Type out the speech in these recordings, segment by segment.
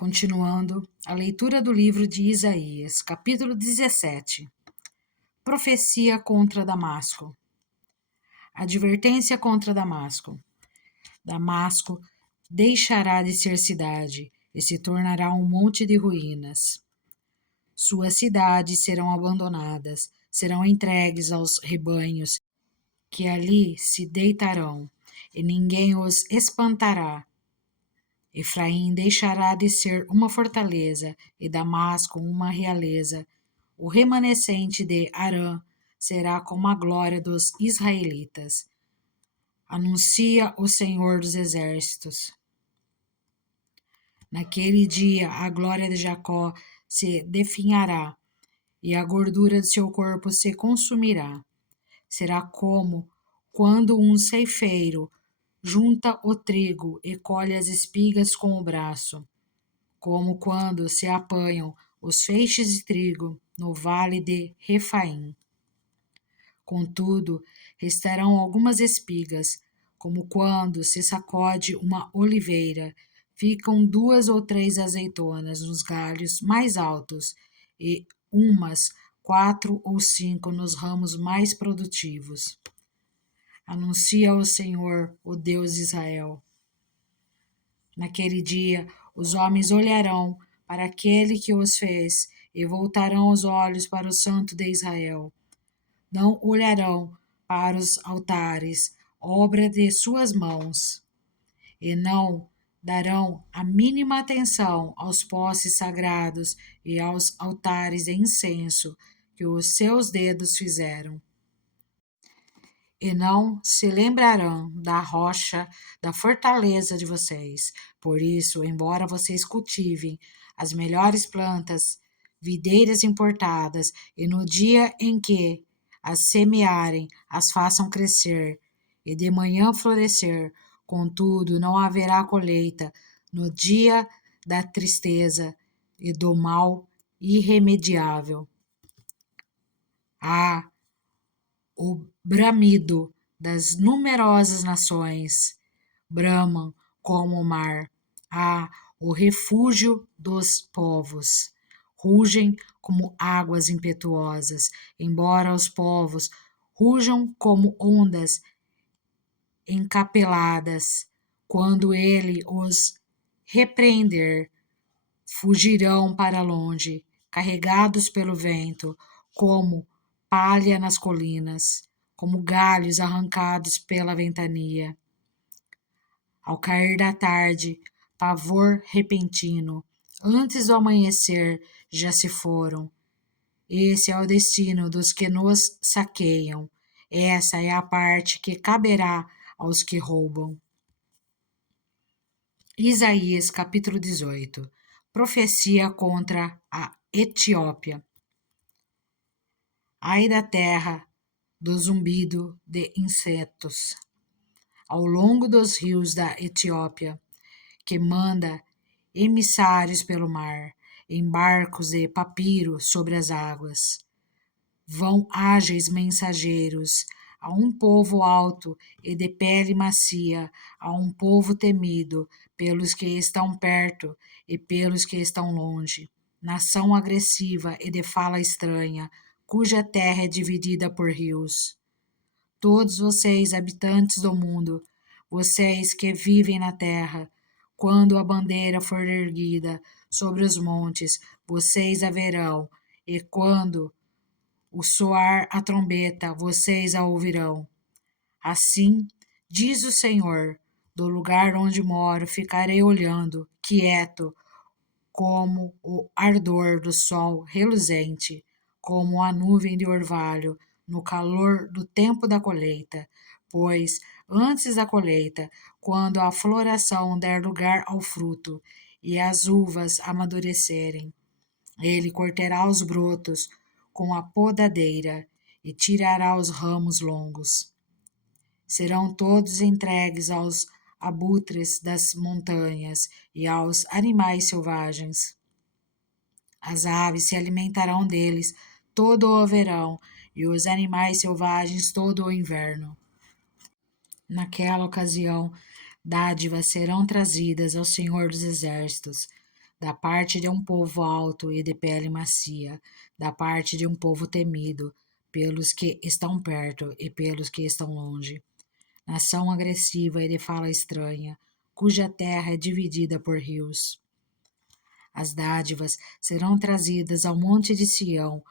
Continuando a leitura do livro de Isaías, capítulo 17. Profecia contra Damasco. Advertência contra Damasco. Damasco deixará de ser cidade e se tornará um monte de ruínas. Suas cidades serão abandonadas, serão entregues aos rebanhos que ali se deitarão, e ninguém os espantará. Efraim deixará de ser uma fortaleza e Damasco uma realeza. O remanescente de Arã será como a glória dos israelitas. Anuncia o Senhor dos Exércitos. Naquele dia a glória de Jacó se definhará e a gordura de seu corpo se consumirá. Será como quando um ceifeiro junta o trigo e colhe as espigas com o braço, como quando se apanham os feixes de trigo no vale de Refaim. Contudo, restarão algumas espigas, como quando se sacode uma oliveira, ficam 2 ou 3 azeitonas nos galhos mais altos e umas 4 ou 5 nos ramos mais produtivos. Anuncia ao Senhor, o Deus de Israel. Naquele dia, os homens olharão para aquele que os fez e voltarão os olhos para o Santo de Israel. Não olharão para os altares, obra de suas mãos, e não darão a mínima atenção aos postes sagrados e aos altares de incenso que os seus dedos fizeram. E não se lembrarão da rocha, da fortaleza de vocês. Por isso, embora vocês cultivem as melhores plantas, videiras importadas, e no dia em que as semearem, as façam crescer, e de manhã florescer, contudo não haverá colheita no dia da tristeza e do mal irremediável. O bramido das numerosas nações bramam como o mar. O refúgio dos povos. Rugem como águas impetuosas, embora os povos rujam como ondas encapeladas. Quando ele os repreender, fugirão para longe, carregados pelo vento, como palha nas colinas, como galhos arrancados pela ventania. Ao cair da tarde, pavor repentino, antes do amanhecer já se foram. Esse é o destino dos que nos saqueiam. Essa é a parte que caberá aos que roubam. Isaías capítulo 18. Profecia contra a Etiópia. Ai da terra do zumbido de insetos, ao longo dos rios da Etiópia, que manda emissários pelo mar, em barcos de papiro sobre as águas. Vão ágeis mensageiros a um povo alto e de pele macia, a um povo temido pelos que estão perto e pelos que estão longe. Nação agressiva e de fala estranha, cuja terra é dividida por rios. Todos vocês, habitantes do mundo, vocês que vivem na terra, quando a bandeira for erguida sobre os montes, vocês a verão, e quando o soar a trombeta, vocês a ouvirão. Assim, diz o Senhor, do lugar onde moro ficarei olhando, quieto, como o ardor do sol reluzente, como a nuvem de orvalho, no calor do tempo da colheita, pois antes da colheita, quando a floração der lugar ao fruto e as uvas amadurecerem, ele cortará os brotos com a podadeira e tirará os ramos longos. Serão todos entregues aos abutres das montanhas e aos animais selvagens. As aves se alimentarão deles todo o verão e os animais selvagens todo o inverno. Naquela ocasião, dádivas serão trazidas ao Senhor dos Exércitos, da parte de um povo alto e de pele macia, da parte de um povo temido pelos que estão perto e pelos que estão longe. Nação agressiva e de fala estranha, cuja terra é dividida por rios. As dádivas serão trazidas ao monte de Sião,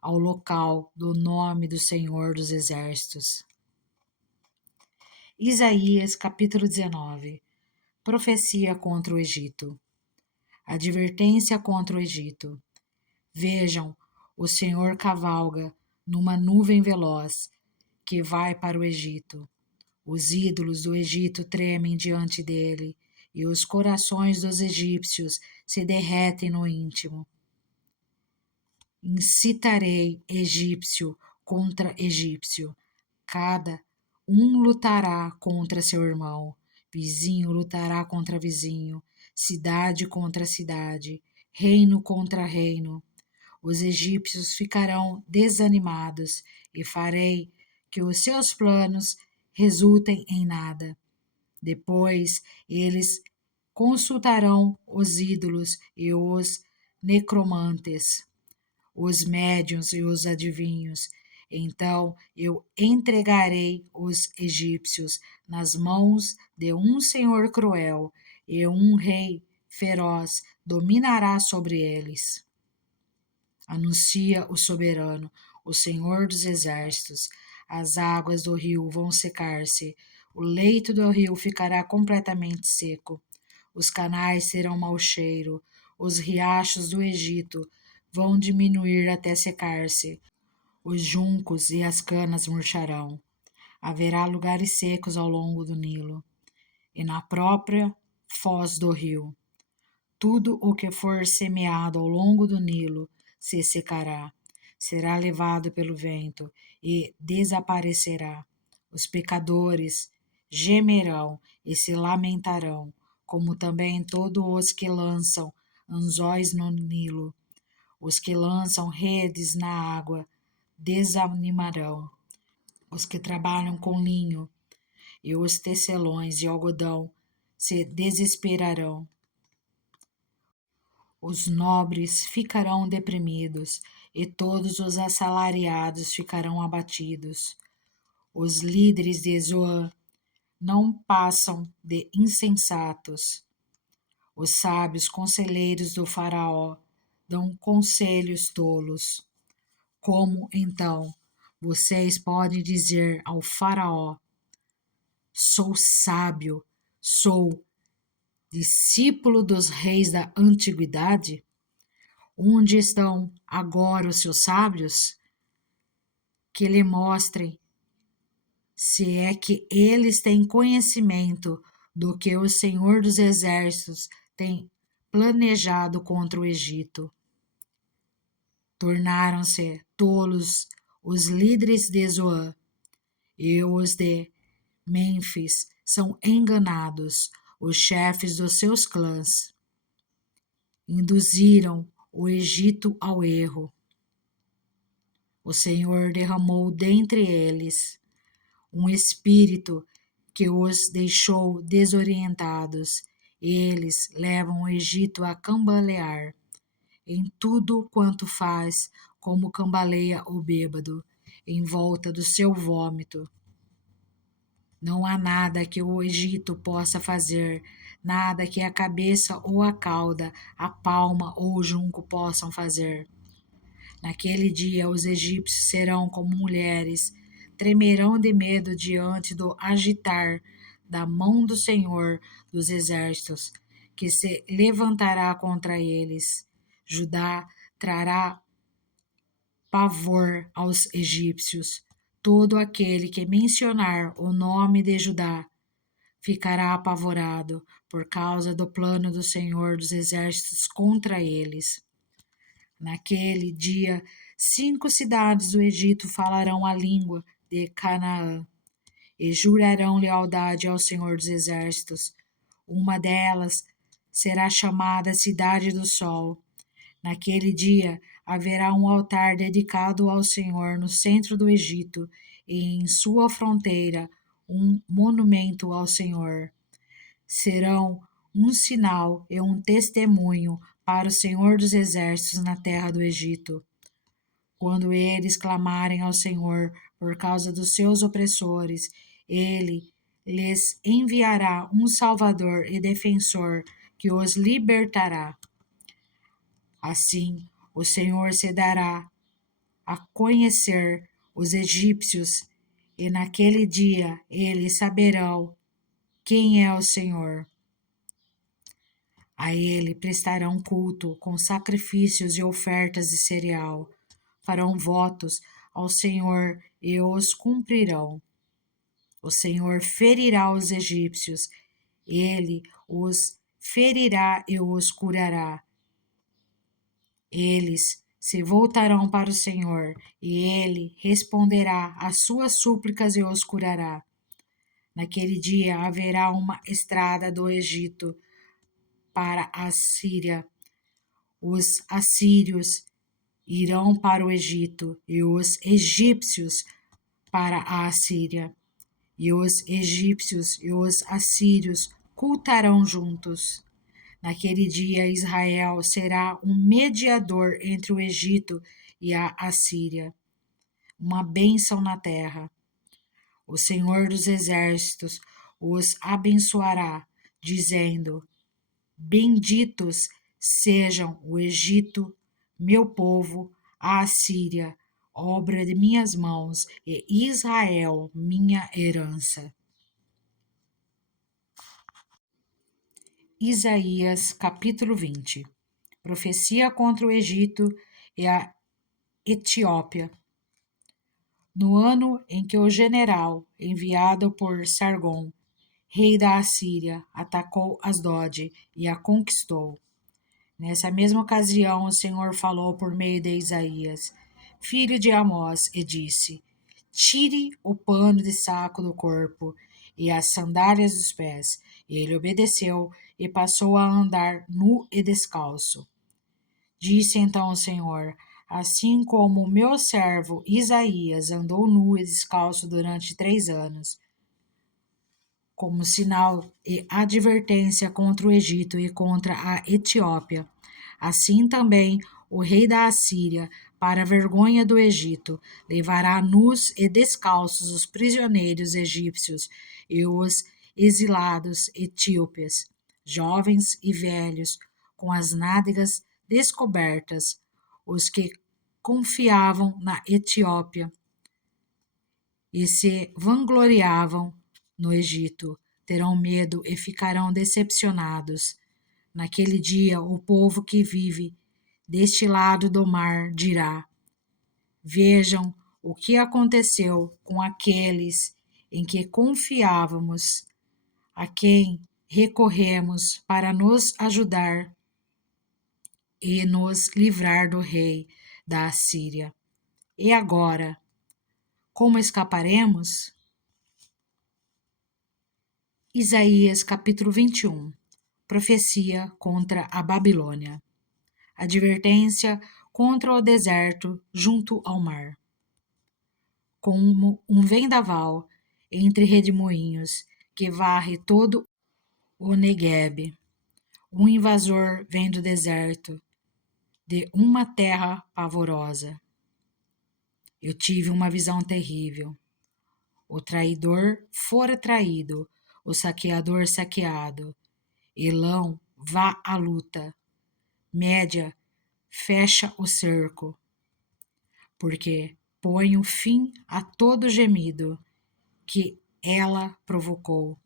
ao local do nome do Senhor dos Exércitos. Isaías capítulo 19. Profecia contra o Egito. Advertência contra o Egito. Vejam, o Senhor cavalga numa nuvem veloz que vai para o Egito. Os ídolos do Egito tremem diante dele, e os corações dos egípcios se derretem no íntimo. Incitarei egípcio contra egípcio. Cada um lutará contra seu irmão, vizinho lutará contra vizinho, cidade contra cidade, reino contra reino. Os egípcios ficarão desanimados e farei que os seus planos resultem em nada. Depois eles consultarão os ídolos e os necromantes, os médiuns e os adivinhos. Então eu entregarei os egípcios nas mãos de um senhor cruel, e um rei feroz dominará sobre eles. Anuncia o soberano, o Senhor dos exércitos. As águas do rio vão secar-se, o leito do rio ficará completamente seco. Os canais terão mau cheiro, os riachos do Egito vão diminuir até secar-se. Os juncos e as canas murcharão. Haverá lugares secos ao longo do Nilo e na própria foz do rio. Tudo o que for semeado ao longo do Nilo se secará, será levado pelo vento e desaparecerá. Os pecadores gemerão e se lamentarão, como também todos os que lançam anzóis no Nilo. Os que lançam redes na água desanimarão. Os que trabalham com linho e os tecelões de algodão se desesperarão. Os nobres ficarão deprimidos e todos os assalariados ficarão abatidos. Os líderes de Zoan não passam de insensatos. Os sábios conselheiros do faraó dão conselhos tolos. Como, então, vocês podem dizer ao faraó: sou sábio, sou discípulo dos reis da antiguidade? Onde estão agora os seus sábios? Que lhe mostrem se é que eles têm conhecimento do que o Senhor dos Exércitos tem planejado contra o Egito. Tornaram-se tolos os líderes de Zoan, e os de Mênfis são enganados, os chefes dos seus clãs. Induziram o Egito ao erro. O Senhor derramou dentre eles um espírito que os deixou desorientados. Eles levam o Egito a cambalear em tudo quanto faz, como cambaleia o bêbado, em volta do seu vômito. Não há nada que o Egito possa fazer, nada que a cabeça ou a cauda, a palma ou o junco possam fazer. Naquele dia os egípcios serão como mulheres, tremerão de medo diante do agitar da mão do Senhor dos exércitos, que se levantará contra eles. Judá trará pavor aos egípcios. Todo aquele que mencionar o nome de Judá ficará apavorado por causa do plano do Senhor dos exércitos contra eles. Naquele dia, 5 cidades do Egito falarão a língua de Canaã e jurarão lealdade ao Senhor dos Exércitos. Uma delas será chamada Cidade do Sol. Naquele dia haverá um altar dedicado ao Senhor no centro do Egito e em sua fronteira um monumento ao Senhor. Serão um sinal e um testemunho para o Senhor dos Exércitos na terra do Egito. Quando eles clamarem ao Senhor por causa dos seus opressores, ele lhes enviará um Salvador e defensor que os libertará. Assim, o Senhor se dará a conhecer os egípcios, e naquele dia eles saberão quem é o Senhor. A ele prestarão culto com sacrifícios e ofertas de cereal. Farão votos ao Senhor e os cumprirão. O Senhor ferirá os egípcios, ele os ferirá e os curará. Eles se voltarão para o Senhor, e ele responderá às suas súplicas e os curará. Naquele dia haverá uma estrada do Egito para a Síria. Os assírios irão para o Egito, e os egípcios para a Assíria. E os egípcios e os assírios cultarão juntos. Naquele dia, Israel será um mediador entre o Egito e a Assíria, uma bênção na terra. O Senhor dos Exércitos os abençoará, dizendo: Benditos sejam o Egito, meu povo, a Assíria, obra de minhas mãos, e Israel, minha herança. Isaías capítulo 20. Profecia contra o Egito e a Etiópia. No ano em que o general, enviado por Sargom, rei da Assíria, atacou Asdod e a conquistou. Nessa mesma ocasião, o Senhor falou por meio de Isaías, filho de Amós, e disse: Tire o pano de saco do corpo e as sandálias dos pés. Ele obedeceu e passou a andar nu e descalço. Disse então o Senhor: Assim como o meu servo Isaías andou nu e descalço durante 3 anos, como sinal e advertência contra o Egito e contra a Etiópia, assim também o rei da Assíria, para a vergonha do Egito, levará nus e descalços os prisioneiros egípcios e os exilados etíopes, jovens e velhos, com as nádegas descobertas, os que confiavam na Etiópia e se vangloriavam no Egito, terão medo e ficarão decepcionados. Naquele dia, o povo que vive deste lado do mar dirá: Vejam o que aconteceu com aqueles em que confiávamos, a quem recorremos para nos ajudar e nos livrar do rei da Assíria. E agora, como escaparemos? Isaías capítulo 21. Profecia contra a Babilônia. Advertência contra o deserto junto ao mar. Como um vendaval entre redemoinhos que varre todo o Neguebe. Um invasor vem do deserto, de uma terra pavorosa. Eu tive uma visão terrível. O traidor fora traído, o saqueador saqueado. Elão, vá à luta. Média, fecha o cerco. Porque ponho fim a todo gemido que ela provocou.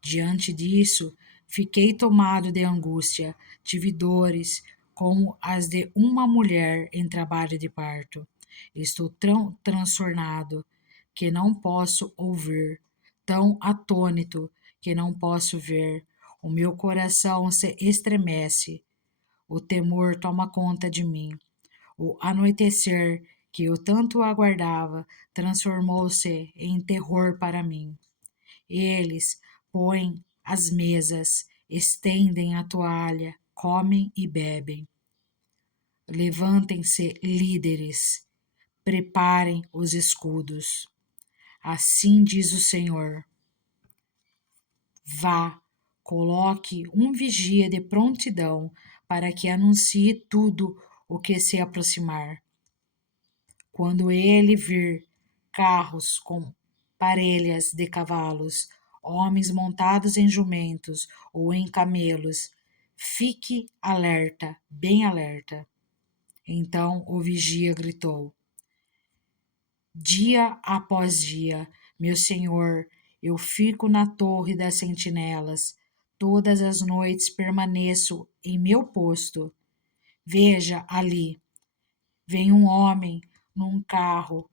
Diante disso, fiquei tomado de angústia, tive dores como as de uma mulher em trabalho de parto. Estou tão transtornado que não posso ouvir, tão atônito que não posso ver. O meu coração se estremece, o temor toma conta de mim. O anoitecer que eu tanto aguardava transformou-se em terror para mim. Eles põem as mesas, estendem a toalha, comem e bebem. Levantem-se líderes, preparem os escudos. Assim diz o Senhor: Vá, Coloque um vigia de prontidão para que anuncie tudo o que se aproximar. Quando ele vir carros com parelhas de cavalos, homens montados em jumentos ou em camelos, fique alerta, bem alerta. Então o vigia gritou: dia após dia, meu senhor, eu fico na torre das sentinelas. Todas as noites permaneço em meu posto. Veja ali, vem um homem num carro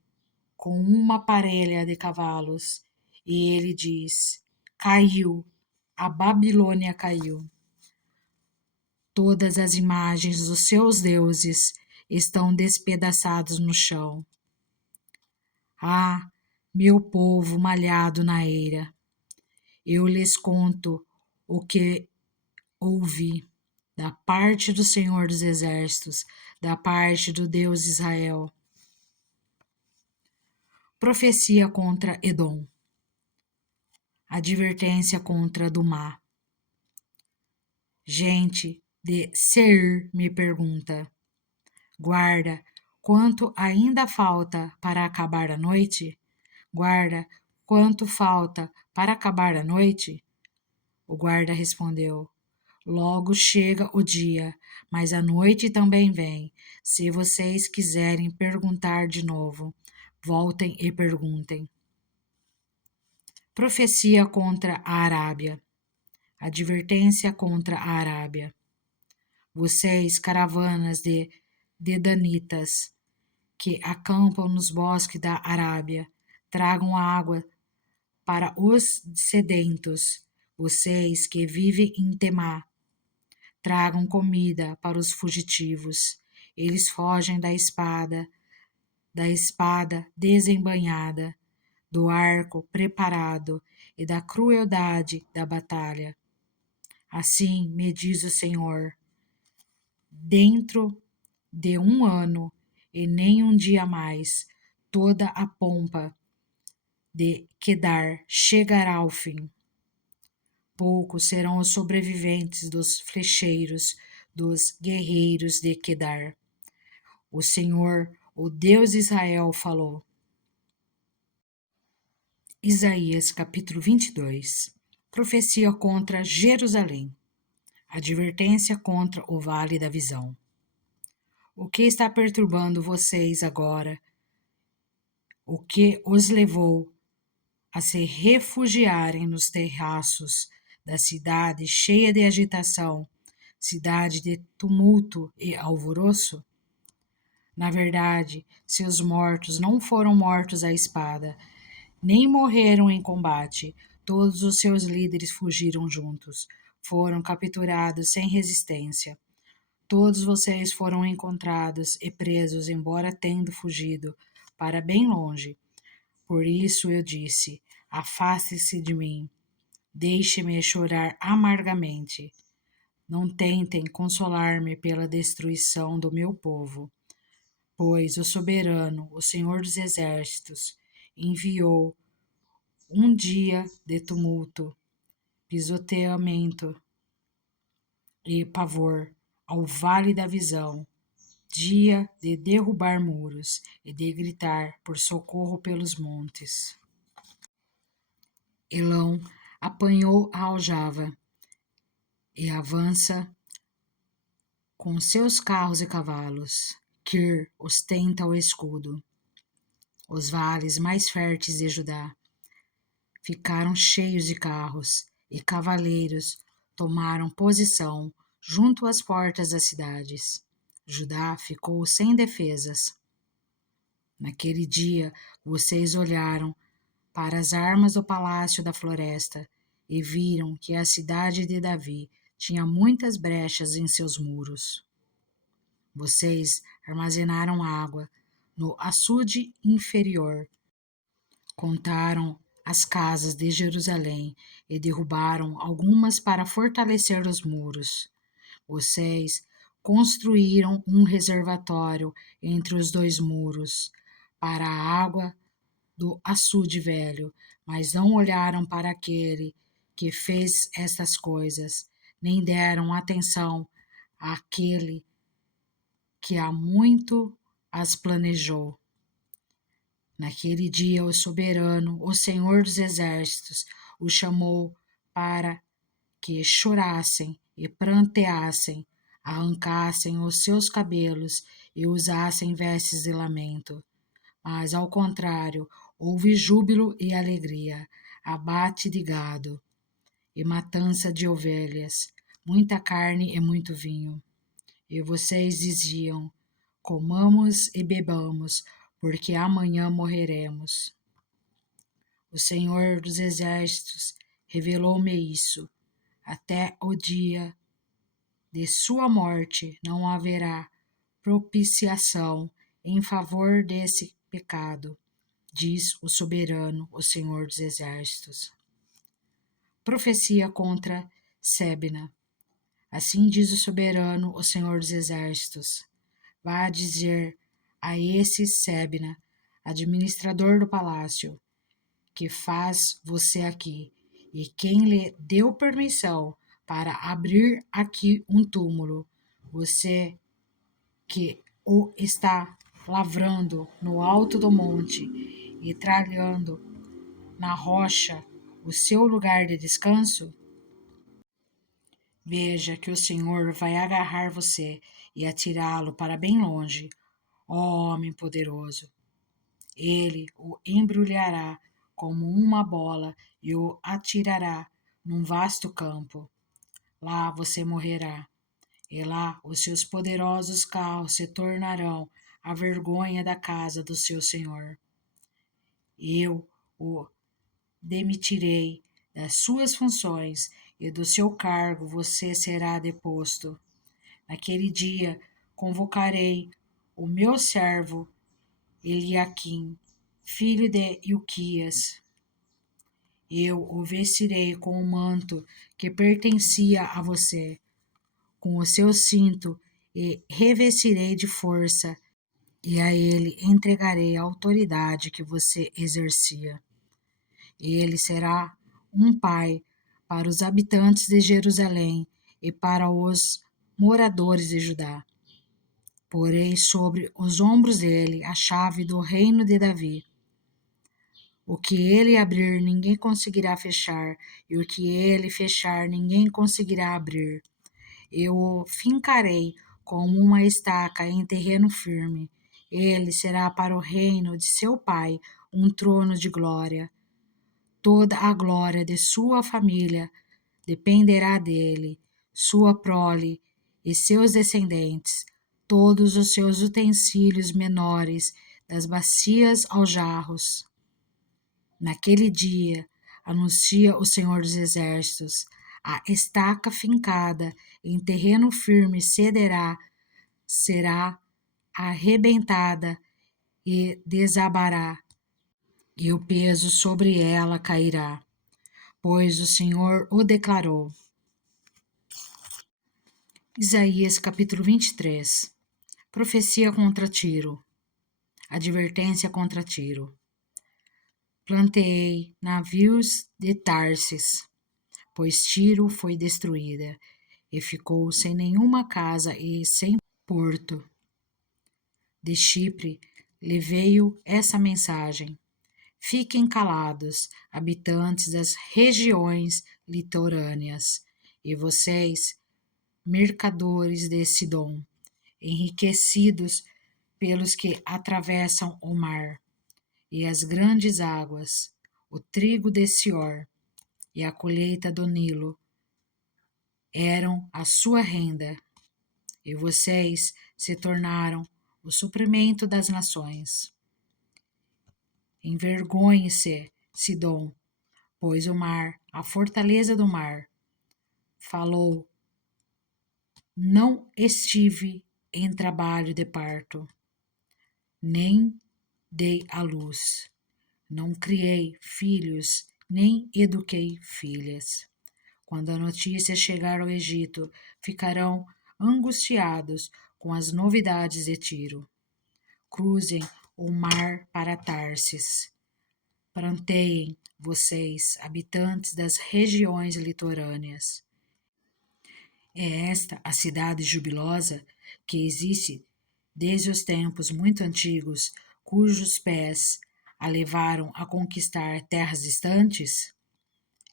com uma parelha de cavalos, e ele diz: caiu, a Babilônia caiu. Todas as imagens dos seus deuses estão despedaçados no chão. Ah, meu povo malhado na eira, eu lhes conto o que ouvi da parte do Senhor dos Exércitos, da parte do Deus Israel. Profecia contra Edom. Advertência contra Dumá. Gente de Seir me pergunta: guarda, quanto ainda falta para acabar a noite? Guarda, quanto falta para acabar a noite? O guarda respondeu: logo chega o dia, mas a noite também vem. Se vocês quiserem perguntar de novo, voltem e perguntem. Profecia contra a Arábia. Advertência contra a Arábia. Vocês, caravanas de dedanitas, que acampam nos bosques da Arábia, tragam água para os sedentos. Vocês que vivem em Temá, tragam comida para os fugitivos. Eles fogem da espada desembainhada, do arco preparado e da crueldade da batalha. Assim me diz o Senhor: dentro de um ano e nem um dia mais, toda a pompa de Quedar chegará ao fim. Poucos serão os sobreviventes dos flecheiros, dos guerreiros de Quedar. O Senhor, o Deus de Israel, falou. Isaías capítulo 22. Profecia contra Jerusalém. Advertência contra o vale da visão. O que está perturbando vocês agora? O que os levou a se refugiarem nos terraços da cidade cheia de agitação, cidade de tumulto e alvoroço? Na verdade, seus mortos não foram mortos à espada, nem morreram em combate. Todos os seus líderes fugiram juntos, foram capturados sem resistência. Todos vocês foram encontrados e presos, embora tendo fugido para bem longe. Por isso eu disse: afaste-se de mim, deixe-me chorar amargamente. Não tentem consolar-me pela destruição do meu povo, pois o soberano, o Senhor dos Exércitos, enviou um dia de tumulto, pisoteamento e pavor ao vale da visão, dia de derrubar muros e de gritar por socorro pelos montes. Elão apanhou a aljava e avança com seus carros e cavalos. Kir ostenta o escudo. Os vales mais férteis de Judá ficaram cheios de carros, e cavaleiros tomaram posição junto às portas das cidades. Judá ficou sem defesas. Naquele dia, vocês olharam para as armas do palácio da floresta e viram que a cidade de Davi tinha muitas brechas em seus muros. Vocês armazenaram água no açude inferior, contaram as casas de Jerusalém e derrubaram algumas para fortalecer os muros. Vocês construíram um reservatório entre os dois muros para a água do açude velho, mas não olharam para aquele que fez estas coisas, nem deram atenção àquele que há muito as planejou. Naquele dia, o soberano, o Senhor dos Exércitos, o chamou para que chorassem e pranteassem, arrancassem os seus cabelos e usassem vestes de lamento. Mas, ao contrário, houve júbilo e alegria, abate de gado e matança de ovelhas, muita carne e muito vinho. E vocês diziam: comamos e bebamos, porque amanhã morreremos. O Senhor dos Exércitos revelou-me isso. Até o dia de sua morte não haverá propiciação em favor desse pecado, diz o soberano, o Senhor dos Exércitos. Profecia contra Sebna. Assim diz o soberano, o Senhor dos Exércitos. Vá dizer a esse Sebna, administrador do palácio, que faz você aqui, e quem lhe deu permissão para abrir aqui um túmulo, você que o está lavrando no alto do monte e tralhando na rocha o seu lugar de descanso? Veja que o Senhor vai agarrar você e atirá-lo para bem longe, ó homem poderoso. Ele o embrulhará como uma bola e o atirará num vasto campo. Lá você morrerá, e lá os seus poderosos carros se tornarão a vergonha da casa do seu senhor. Eu o demitirei das suas funções e do seu cargo você será deposto. Naquele dia convocarei o meu servo Eliaquim, filho de Ilquias. Eu o vestirei com o manto que pertencia a você, com o seu cinto, e revestirei de força, e a ele entregarei a autoridade que você exercia. Ele será um pai para os habitantes de Jerusalém e para os moradores de Judá. Porei sobre os ombros dele a chave do reino de Davi. O que ele abrir, ninguém conseguirá fechar, e o que ele fechar, ninguém conseguirá abrir. Eu o fincarei como uma estaca em terreno firme. Ele será para o reino de seu pai um trono de glória. Toda a glória de sua família dependerá dele, sua prole e seus descendentes, todos os seus utensílios menores, das bacias aos jarros. Naquele dia, anuncia o Senhor dos Exércitos, a estaca fincada em terreno firme cederá, será arrebentada e desabará, e o peso sobre ela cairá, pois o Senhor o declarou. Isaías capítulo 23. Profecia contra Tiro. Advertência contra Tiro. Planteei navios de Tarsis, pois Tiro foi destruída e ficou sem nenhuma casa e sem porto. De Chipre lhe veio essa mensagem: fiquem calados, habitantes das regiões litorâneas, e vocês, mercadores de Sidom, enriquecidos pelos que atravessam o mar e as grandes águas, o trigo de Sior e a colheita do Nilo eram a sua renda, e vocês se tornaram o suprimento das nações. Envergonhe-se, Sidom, pois o mar, a fortaleza do mar, falou: não estive em trabalho de parto, nem dei à luz, não criei filhos, nem eduquei filhas. Quando a notícia chegar ao Egito, ficarão angustiados com as novidades de Tiro. Cruzem o mar para Tarsis. Planteiem vocês, habitantes das regiões litorâneas. É esta a cidade jubilosa que existe desde os tempos muito antigos, cujos pés a levaram a conquistar terras distantes?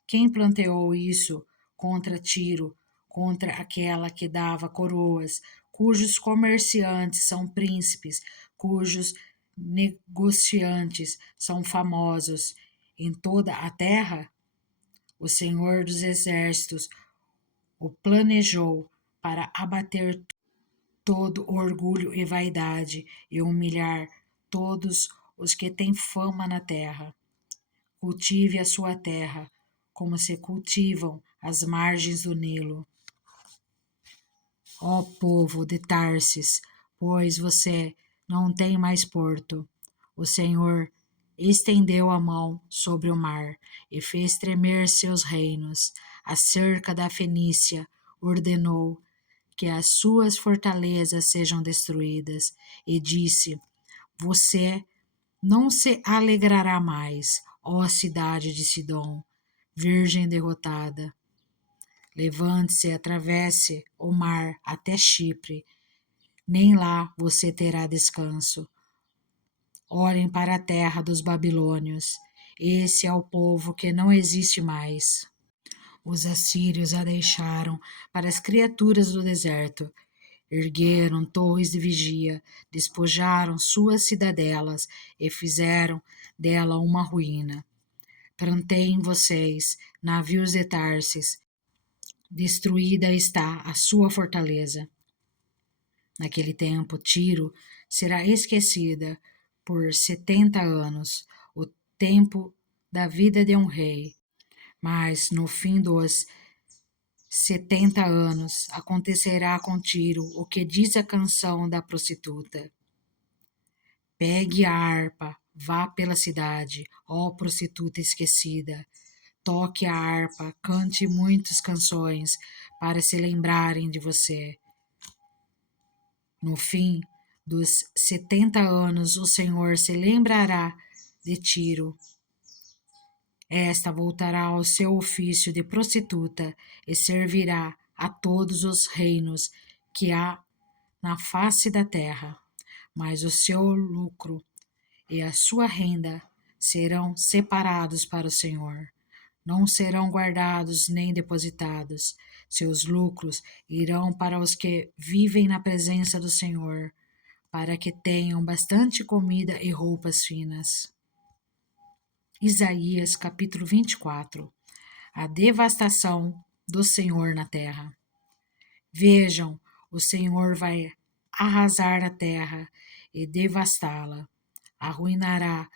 Quem planteou isso contra Tiro, contra aquela que dava coroas, cujos comerciantes são príncipes, cujos negociantes são famosos em toda a terra? O Senhor dos Exércitos o planejou para abater todo orgulho e vaidade e humilhar todos os que têm fama na terra. Cultive a sua terra, como se cultivam as margens do Nilo. Ó povo de Tarsis, pois você não tem mais porto. O Senhor estendeu a mão sobre o mar e fez tremer seus reinos. Acerca da Fenícia, ordenou que as suas fortalezas sejam destruídas, e disse: Você não se alegrará mais, ó cidade de Sidom, virgem derrotada. Levante-se e atravesse o mar até Chipre, nem lá você terá descanso. Olhem para a terra dos babilônios, esse é o povo que não existe mais. Os assírios a deixaram para as criaturas do deserto. Ergueram torres de vigia, despojaram suas cidadelas e fizeram dela uma ruína. Planteiem vocês, navios de Tarsis, destruída está a sua fortaleza. Naquele tempo, Tiro será esquecida por 70 anos, o tempo da vida de um rei. Mas no fim dos 70 anos acontecerá com Tiro o que diz a canção da prostituta. Pegue a harpa, vá pela cidade, ó prostituta esquecida. Toque a harpa, cante muitas canções para se lembrarem de você. No fim dos 70 anos, o Senhor se lembrará de Tiro. Esta voltará ao seu ofício de prostituta e servirá a todos os reinos que há na face da terra. Mas o seu lucro e a sua renda serão separados para o Senhor. Não serão guardados nem depositados. Seus lucros irão para os que vivem na presença do Senhor, para que tenham bastante comida e roupas finas. Isaías capítulo 24. A devastação do Senhor na terra. Vejam, o Senhor vai arrasar a terra e devastá-la. Arruinará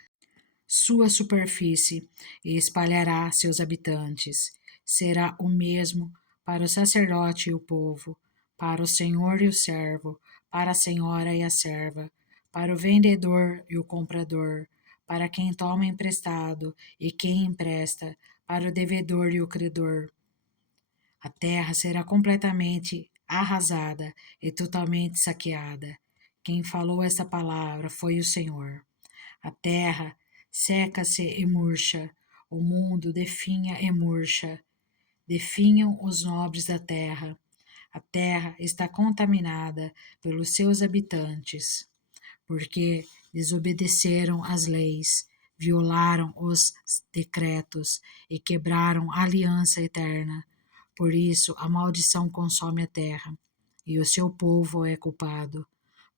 sua superfície e espalhará seus habitantes. Será o mesmo para o sacerdote e o povo, para o senhor e o servo, para a senhora e a serva, para o vendedor e o comprador, para quem toma emprestado e quem empresta, para o devedor e o credor. A terra será completamente arrasada e totalmente saqueada. Quem falou essa palavra foi o Senhor. A terra seca-se e murcha, o mundo definha e murcha. Definham os nobres da terra. A terra está contaminada pelos seus habitantes, porque desobedeceram as leis, violaram os decretos e quebraram a aliança eterna. Por isso, a maldição consome a terra, e o seu povo é culpado.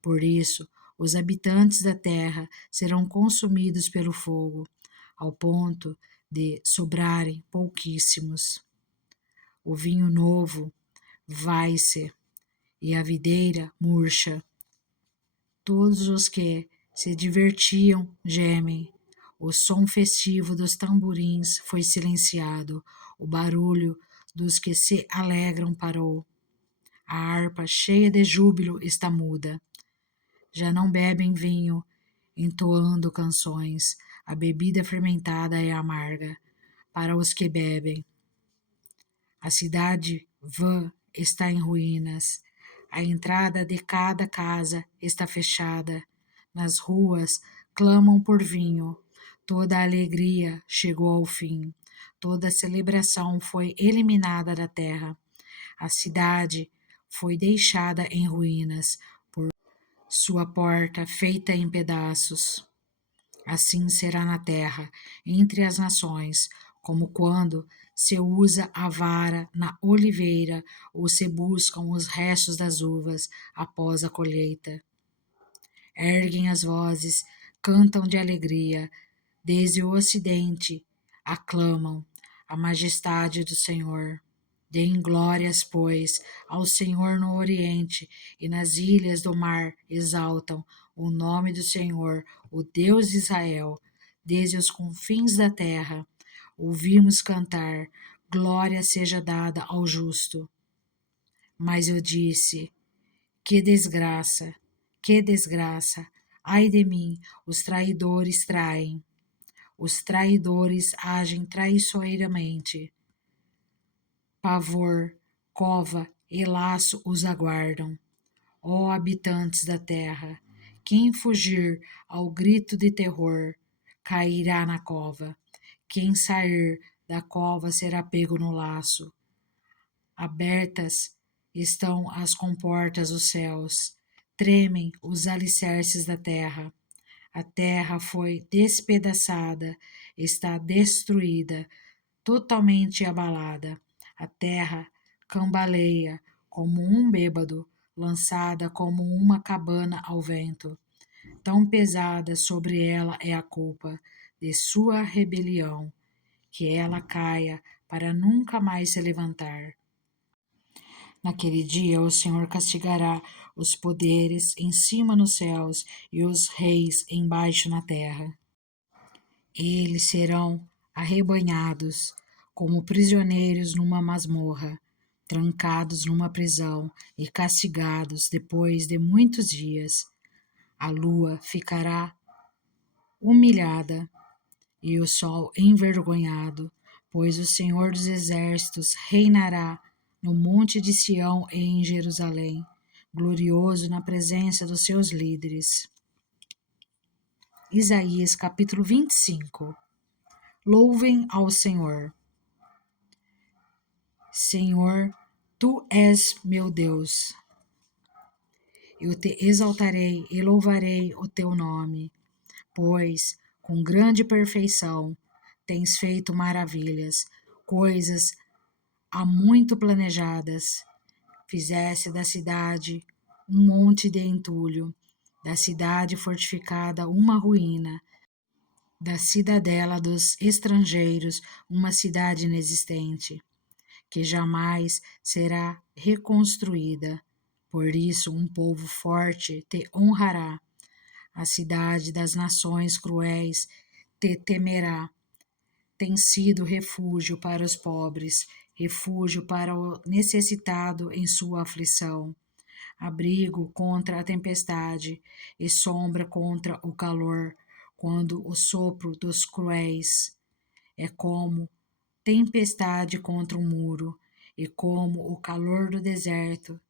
Por isso, os habitantes da terra serão consumidos pelo fogo, ao ponto de sobrarem pouquíssimos. O vinho novo vai-se e a videira murcha. Todos os que se divertiam gemem. O som festivo dos tamborins foi silenciado. O barulho dos que se alegram parou. A harpa cheia de júbilo está muda. Já não bebem vinho, entoando canções. A bebida fermentada é amarga para os que bebem. A cidade vã está em ruínas. A entrada de cada casa está fechada. Nas ruas clamam por vinho. Toda a alegria chegou ao fim, toda a celebração foi eliminada da terra. A cidade foi deixada em ruínas, sua porta feita em pedaços. Assim será na terra, entre as nações, como quando se usa a vara na oliveira ou se buscam os restos das uvas após a colheita. Erguem as vozes, cantam de alegria, desde o ocidente aclamam a majestade do Senhor. Deem glórias, pois, ao Senhor no Oriente, e nas ilhas do mar exaltam o nome do Senhor, o Deus de Israel. Desde os confins da terra, ouvimos cantar, glória seja dada ao justo. Mas eu disse, que desgraça, ai de mim, os traidores traem. Os traidores agem traiçoeiramente. Pavor, cova e laço os aguardam. Ó habitantes da terra, quem fugir ao grito de terror cairá na cova. Quem sair da cova será pego no laço. Abertas estão as comportas dos céus, tremem os alicerces da terra. A terra foi despedaçada, está destruída, totalmente abalada. A terra cambaleia como um bêbado, lançada como uma cabana ao vento. Tão pesada sobre ela é a culpa de sua rebelião, que ela caia para nunca mais se levantar. Naquele dia o Senhor castigará os poderes em cima nos céus e os reis embaixo na terra. Eles serão arrebanhados como prisioneiros numa masmorra, trancados numa prisão e castigados depois de muitos dias. A lua ficará humilhada e o sol envergonhado, pois o Senhor dos Exércitos reinará no monte de Sião e em Jerusalém, glorioso na presença dos seus líderes. Isaías capítulo 25. Louvem ao Senhor. Senhor, tu és meu Deus. Eu te exaltarei e louvarei o teu nome, pois com grande perfeição tens feito maravilhas, coisas há muito planejadas. Fizesse da cidade um monte de entulho, da cidade fortificada uma ruína, da cidadela dos estrangeiros uma cidade inexistente, que jamais será reconstruída. Por isso um povo forte te honrará, a cidade das nações cruéis te temerá. Tem sido refúgio para os pobres, refúgio para o necessitado em sua aflição, abrigo contra a tempestade e sombra contra o calor, quando o sopro dos cruéis é como tempestade contra um muro e como o calor do deserto.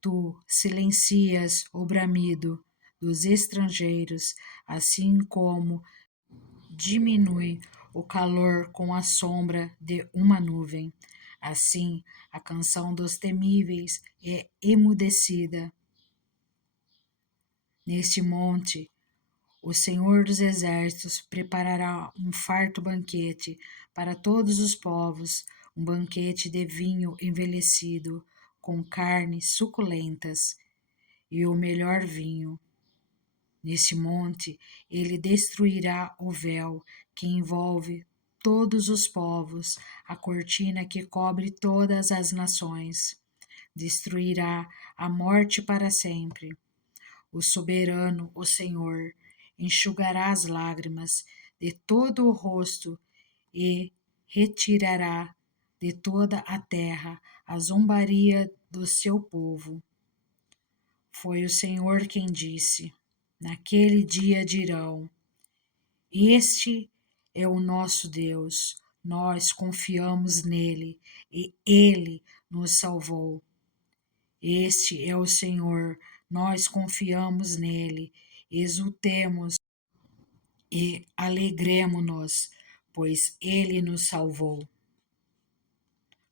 Tu silencias o bramido dos estrangeiros, assim como diminui o calor com a sombra de uma nuvem. Assim, a canção dos temíveis é emudecida. Neste monte, o Senhor dos Exércitos preparará um farto banquete para todos os povos, um banquete de vinho envelhecido, com carnes suculentas e o melhor vinho. Neste monte, ele destruirá o véu que envolve todos os povos, a cortina que cobre todas as nações. Destruirá a morte para sempre. O soberano, o Senhor, enxugará as lágrimas de todo o rosto e retirará de toda a terra a zombaria do seu povo. Foi o Senhor quem disse: naquele dia dirão: este é o nosso Deus, nós confiamos nele e ele nos salvou. Este é o Senhor, nós confiamos nele, exultemos e alegremo-nos, pois ele nos salvou.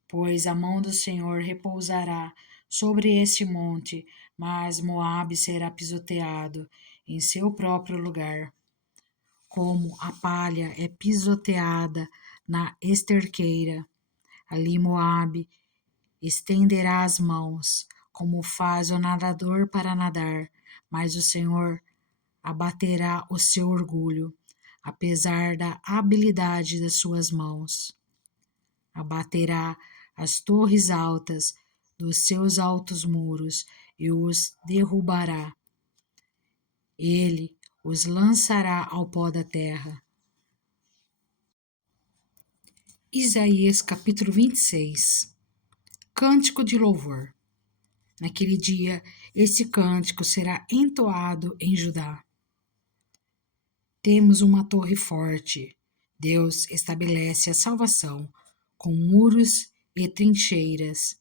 Pois a mão do Senhor repousará sobre este monte, mas Moabe será pisoteado em seu próprio lugar, como a palha é pisoteada na esterqueira. Ali Moabe estenderá as mãos, como faz o nadador para nadar, mas o Senhor abaterá o seu orgulho, apesar da habilidade das suas mãos. Abaterá as torres altas dos seus altos muros e os derrubará. Ele os lançará ao pó da terra. Isaías capítulo 26. Cântico de louvor. Naquele dia, esse cântico será entoado em Judá. Temos uma torre forte. Deus estabelece a salvação com muros e trincheiras.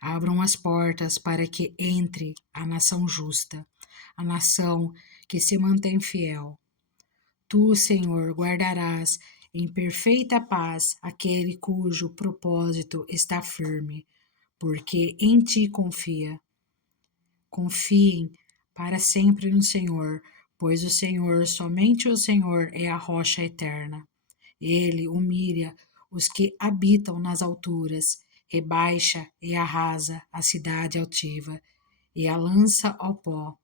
Abram as portas para que entre a nação justa, a nação que se mantém fiel. Tu, Senhor, guardarás em perfeita paz aquele cujo propósito está firme, porque em ti confia. Confiem para sempre no Senhor, pois o Senhor, somente o Senhor, é a rocha eterna. Ele humilha os que habitam nas alturas, rebaixa e arrasa a cidade altiva, e a lança ao pó.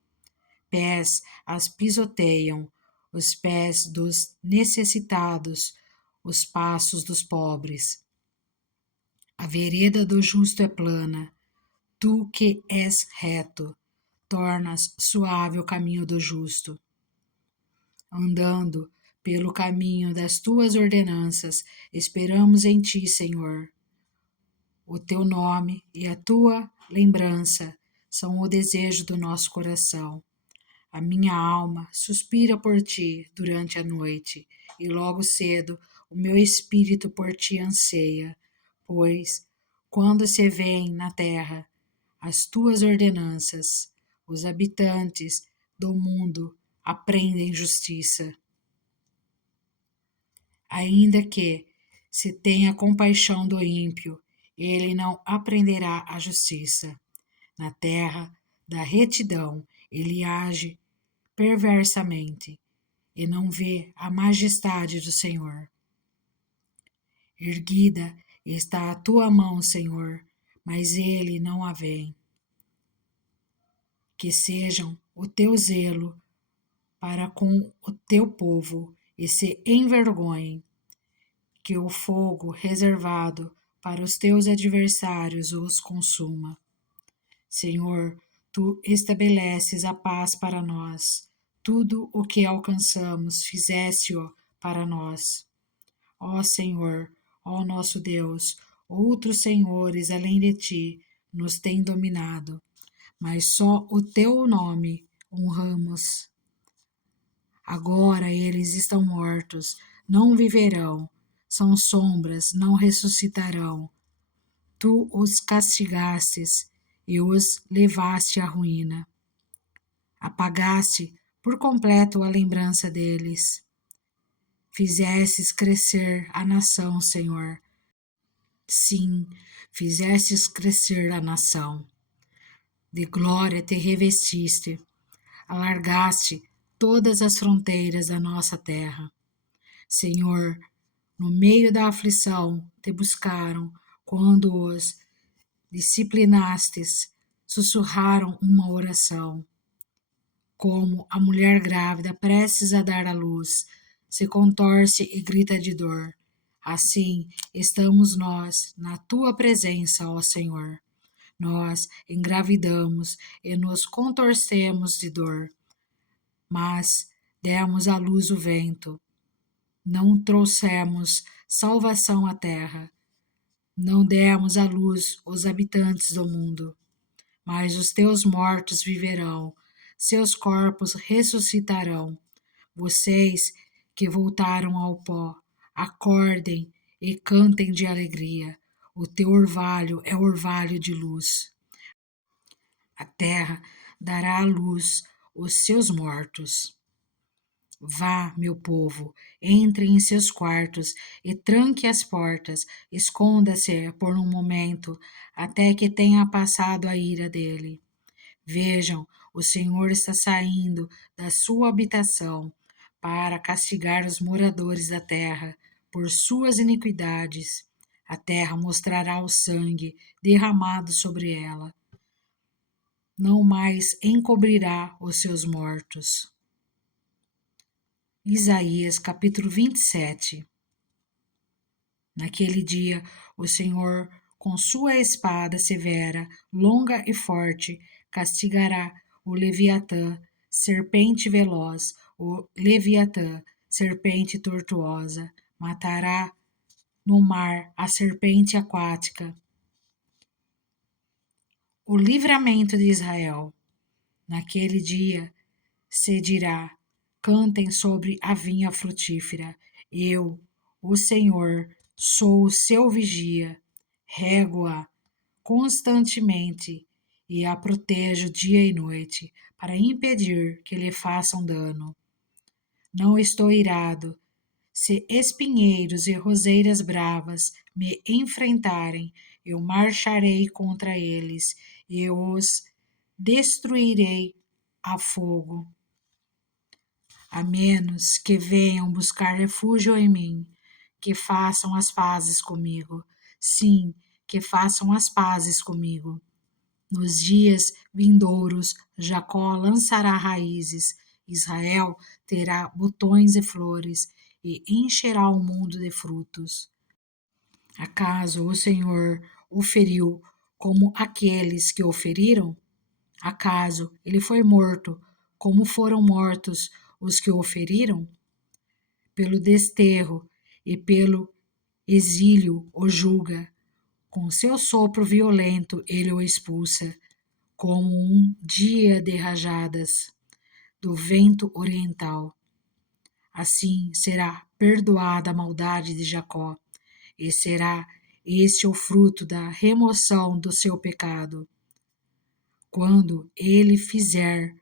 Pés as pisoteiam, os pés dos necessitados, os passos dos pobres. A vereda do justo é plana, tu que és reto, tornas suave o caminho do justo. Andando pelo caminho das tuas ordenanças, esperamos em ti, Senhor. O teu nome e a tua lembrança são o desejo do nosso coração. A minha alma suspira por ti durante a noite, e logo cedo o meu espírito por ti anseia, pois, quando se vêem na terra as tuas ordenanças, os habitantes do mundo aprendem justiça. Ainda que se tenha compaixão do ímpio, ele não aprenderá a justiça. Na terra da retidão, ele age perversamente e não vê a majestade do Senhor. Erguida está a tua mão, Senhor, mas ele não a vê. Que sejam o teu zelo para com o teu povo e se envergonhem, que o fogo reservado para os teus adversários os consuma. Senhor, tu estabeleces a paz para nós. Tudo o que alcançamos, fizeste-o para nós. Ó Senhor, ó nosso Deus, outros senhores além de ti nos têm dominado, mas só o teu nome honramos. Agora eles estão mortos, não viverão, são sombras, não ressuscitarão. Tu os castigastes e os levaste à ruína. Apagaste por completo a lembrança deles. Fizestes crescer a nação, Senhor. Sim, fizestes crescer a nação. De glória te revestiste, alargaste todas as fronteiras da nossa terra. Senhor, no meio da aflição te buscaram, quando os disciplinastes, sussurraram uma oração. Como a mulher grávida prestes a dar à luz, se contorce e grita de dor. Assim estamos nós na tua presença, ó Senhor. Nós engravidamos e nos contorcemos de dor, mas demos à luz o vento. Não trouxemos salvação à terra, não demos à luz os habitantes do mundo, mas os teus mortos viverão, seus corpos ressuscitarão. Vocês que voltaram ao pó, acordem e cantem de alegria. O teu orvalho é orvalho de luz. A terra dará à luz os seus mortos. Vá, meu povo, entre em seus quartos e tranque as portas, esconda-se por um momento, até que tenha passado a ira dele. Vejam, o Senhor está saindo da sua habitação para castigar os moradores da terra por suas iniquidades. A terra mostrará o sangue derramado sobre ela. Não mais encobrirá os seus mortos. Isaías capítulo 27. Naquele dia, o Senhor, com sua espada severa, longa e forte, castigará o Leviatã, serpente veloz, o Leviatã, serpente tortuosa, matará no mar a serpente aquática. O livramento de Israel. Naquele dia se dirá: cantem sobre a vinha frutífera. Eu, o Senhor, sou o seu vigia, rego-a constantemente e a protejo dia e noite, para impedir que lhe façam dano. Não estou irado. Se espinheiros e roseiras bravas me enfrentarem, eu marcharei contra eles e os destruirei a fogo, a menos que venham buscar refúgio em mim, que façam as pazes comigo. Sim, que façam as pazes comigo. Nos dias vindouros, Jacó lançará raízes, Israel terá botões e flores, e encherá o mundo de frutos. Acaso o Senhor o feriu como aqueles que o feriram? Acaso ele foi morto como foram mortos os que o feriram? Pelo desterro e pelo exílio o julga, com seu sopro violento ele o expulsa, como um dia de rajadas do vento oriental. Assim será perdoada a maldade de Jacó, e será este o fruto da remoção do seu pecado. Quando ele fizer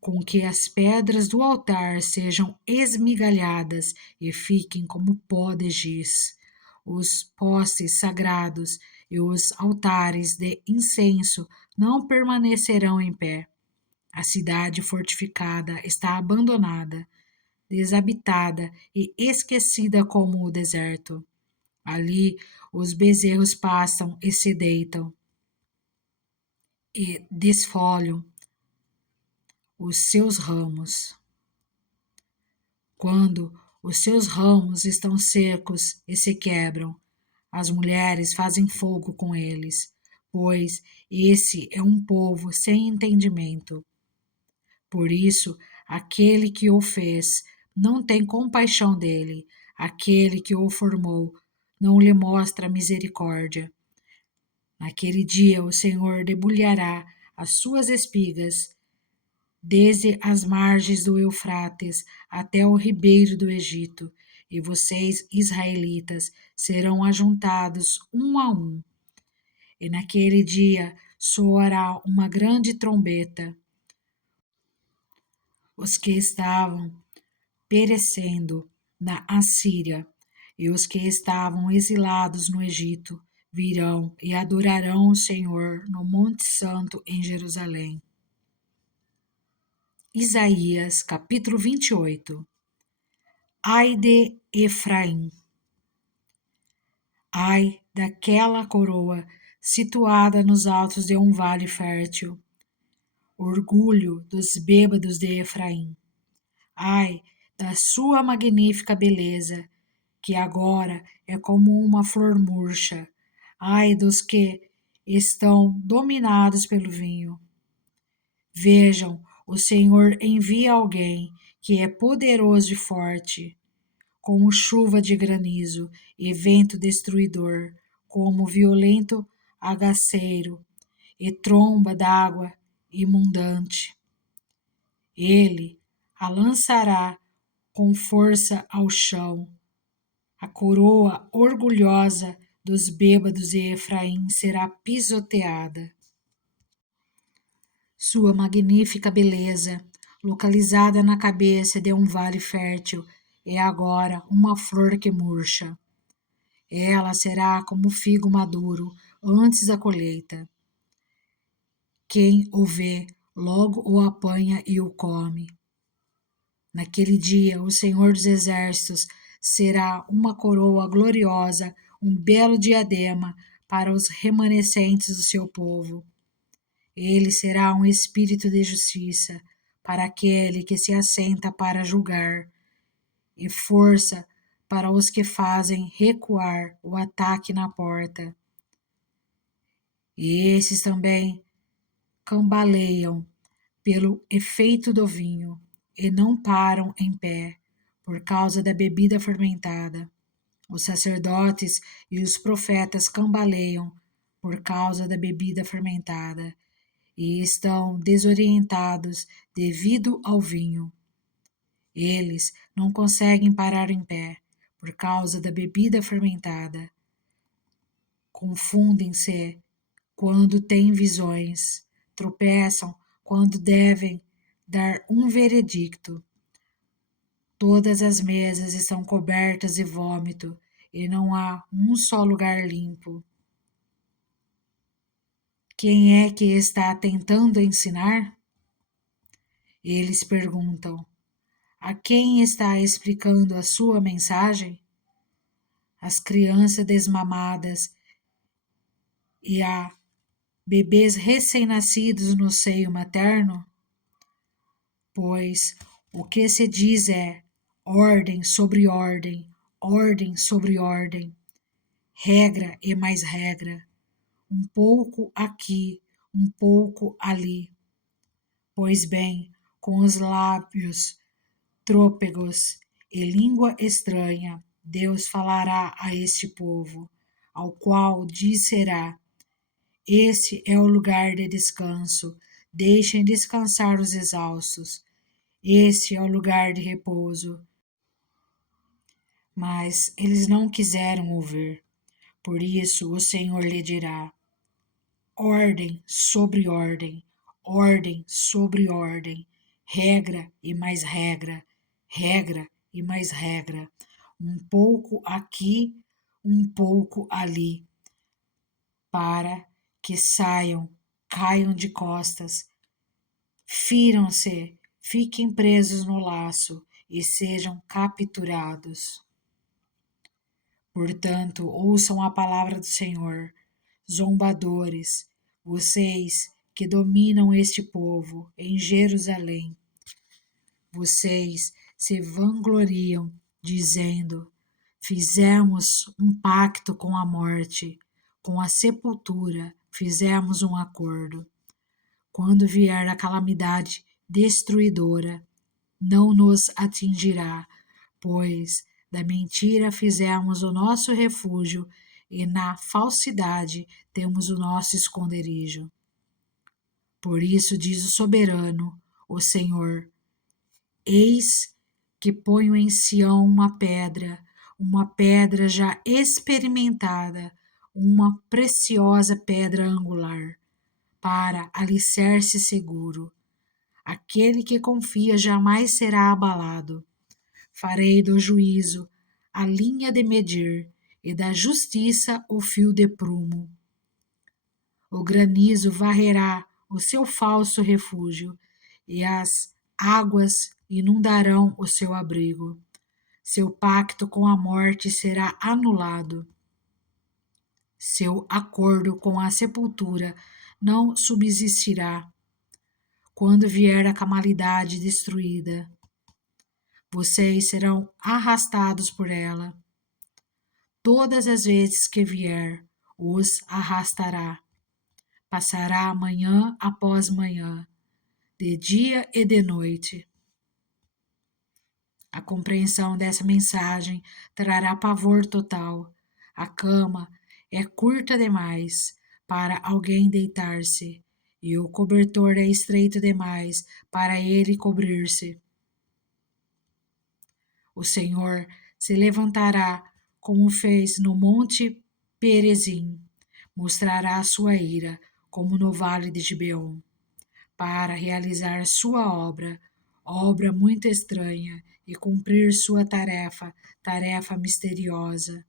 com que as pedras do altar sejam esmigalhadas e fiquem como pó de giz, os postes sagrados e os altares de incenso não permanecerão em pé. A cidade fortificada está abandonada, desabitada e esquecida como o deserto. Ali os bezerros pastam e se deitam e desfolham os seus ramos. Quando os seus ramos estão secos e se quebram, as mulheres fazem fogo com eles, pois esse é um povo sem entendimento. Por isso, aquele que o fez não tem compaixão dele, aquele que o formou não lhe mostra misericórdia. Naquele dia o Senhor debulhará as suas espigas, desde as margens do Eufrates até o ribeiro do Egito, e vocês, israelitas, serão ajuntados um a um. E naquele dia soará uma grande trombeta. Os que estavam perecendo na Assíria e os que estavam exilados no Egito virão e adorarão o Senhor no Monte Santo em Jerusalém. Isaías capítulo 28. Ai de Efraim, ai daquela coroa situada nos altos de um vale fértil, orgulho dos bêbados de Efraim. Ai da sua magnífica beleza, que agora é como uma flor murcha. Ai dos que estão dominados pelo vinho. Vejam, o Senhor envia alguém que é poderoso e forte, como chuva de granizo e vento destruidor, como violento aguaceiro e tromba d'água imundante. Ele a lançará com força ao chão. A coroa orgulhosa dos bêbados de Efraim será pisoteada. Sua magnífica beleza, localizada na cabeça de um vale fértil, é agora uma flor que murcha. Ela será como figo maduro antes da colheita. Quem o vê, logo o apanha e o come. Naquele dia, o Senhor dos Exércitos será uma coroa gloriosa, um belo diadema para os remanescentes do seu povo. Ele será um espírito de justiça para aquele que se assenta para julgar, e força para os que fazem recuar o ataque na porta. E esses também cambaleiam pelo efeito do vinho e não param em pé por causa da bebida fermentada. Os sacerdotes e os profetas cambaleiam por causa da bebida fermentada e estão desorientados devido ao vinho. Eles não conseguem parar em pé por causa da bebida fermentada. Confundem-se quando têm visões, tropeçam quando devem dar um veredicto. Todas as mesas estão cobertas de vômito e não há um só lugar limpo. Quem é que está tentando ensinar? Eles perguntam. A quem está explicando a sua mensagem? As crianças desmamadas e a bebês recém-nascidos no seio materno? Pois o que se diz é ordem sobre ordem, ordem sobre ordem, regra e mais regra, um pouco aqui, um pouco ali. Pois bem, com os lábios trôpegos e língua estranha, Deus falará a este povo, ao qual disserá: Este é o lugar de descanso, deixem descansar os exaustos. Este é o lugar de repouso. Mas eles não quiseram ouvir. Por isso o Senhor lhe dirá: ordem sobre ordem, ordem sobre ordem, regra e mais regra, regra e mais regra, um pouco aqui, um pouco ali, para que saiam, caiam de costas, firam-se, fiquem presos no laço e sejam capturados. Portanto, ouçam a palavra do Senhor, zombadores, vocês que dominam este povo em Jerusalém. Vocês se vangloriam, dizendo: fizemos um pacto com a morte, com a sepultura, fizemos um acordo. Quando vier a calamidade destruidora, não nos atingirá, pois da mentira fizemos o nosso refúgio e na falsidade temos o nosso esconderijo. Por isso diz o soberano, o Senhor: eis que ponho em Sião uma pedra já experimentada, uma preciosa pedra angular, para alicerce seguro. Aquele que confia jamais será abalado. Farei do juízo a linha de medir e da justiça o fio de prumo. O granizo varrerá o seu falso refúgio e as águas inundarão o seu abrigo. Seu pacto com a morte será anulado. Seu acordo com a sepultura não subsistirá. Quando vier a calamidade destruída, vocês serão arrastados por ela. Todas as vezes que vier, os arrastará. Passará manhã após manhã, de dia e de noite. A compreensão dessa mensagem trará pavor total. A cama é curta demais para alguém deitar-se, e o cobertor é estreito demais para ele cobrir-se. O Senhor se levantará como fez no monte Perezim, mostrará a sua ira como no vale de Gibeon, para realizar sua obra, obra muito estranha, e cumprir sua tarefa, tarefa misteriosa.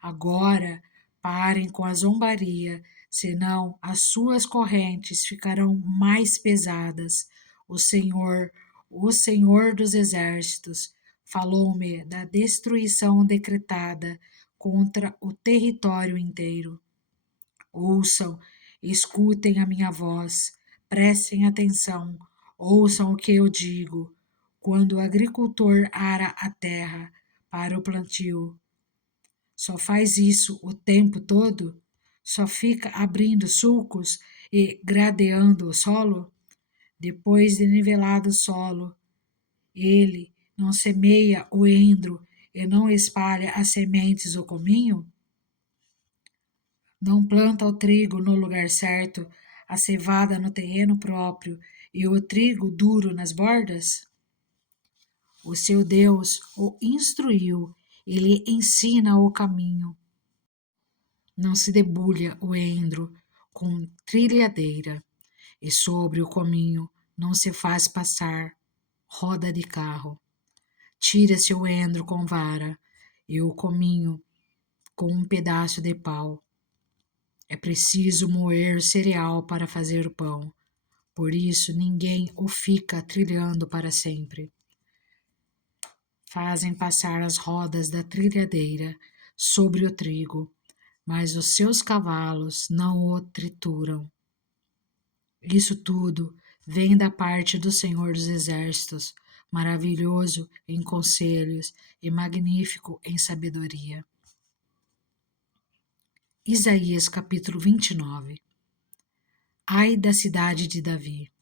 Agora parem com a zombaria, senão as suas correntes ficarão mais pesadas. O Senhor, o Senhor dos Exércitos, falou-me da destruição decretada contra o território inteiro. Ouçam, escutem a minha voz, prestem atenção, ouçam o que eu digo. Quando o agricultor ara a terra para o plantio, só faz isso o tempo todo? Só fica abrindo sulcos e gradeando o solo? Depois de nivelado o solo, ele não semeia o endro e não espalha as sementes do cominho? Não planta o trigo no lugar certo, a cevada no terreno próprio e o trigo duro nas bordas? O seu Deus o instruiu, ele ensina o caminho. Não se debulha o endro com trilhadeira, e sobre o cominho não se faz passar roda de carro. Tira-se o endro com vara e o cominho com um pedaço de pau. É preciso moer o cereal para fazer o pão, por isso ninguém o fica trilhando para sempre. Fazem passar as rodas da trilhadeira sobre o trigo, mas os seus cavalos não o trituram. Isso tudo vem da parte do Senhor dos Exércitos, maravilhoso em conselhos e magnífico em sabedoria. Isaías capítulo 29. Ai da cidade de Davi!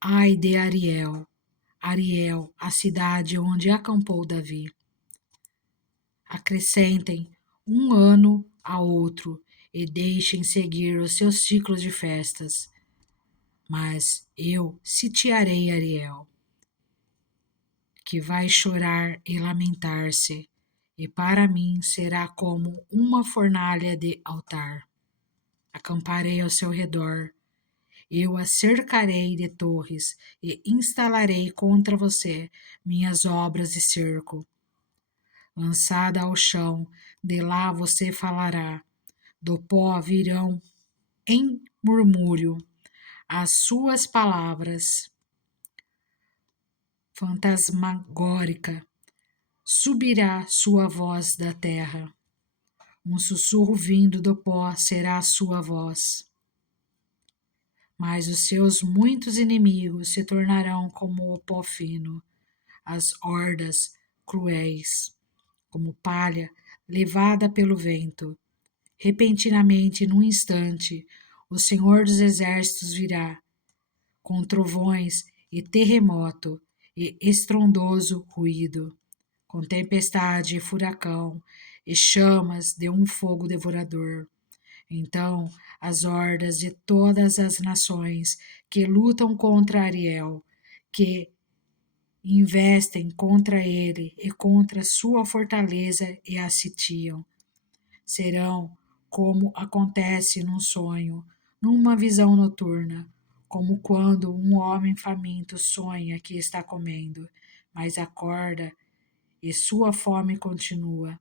Ai de Ariel, Ariel, a cidade onde acampou Davi! Acrescentem um ano a outro e deixem seguir os seus ciclos de festas. Mas eu sitiarei Ariel, que vai chorar e lamentar-se, e para mim será como uma fornalha de altar. Acamparei ao seu redor, eu a cercarei de torres e instalarei contra você minhas obras de cerco. Lançada ao chão, de lá você falará, do pó virão em murmúrio as suas palavras. Fantasmagórica subirá sua voz da terra. Um sussurro vindo do pó será a sua voz. Mas os seus muitos inimigos se tornarão como o pó fino, as hordas cruéis, como palha levada pelo vento. Repentinamente, num instante, o Senhor dos Exércitos virá, com trovões e terremoto e estrondoso ruído, com tempestade e furacão e chamas de um fogo devorador. Então as hordas de todas as nações que lutam contra Ariel, que investem contra ele e contra sua fortaleza e a sitiam, serão como acontece num sonho, numa visão noturna, como quando um homem faminto sonha que está comendo, mas acorda e sua fome continua,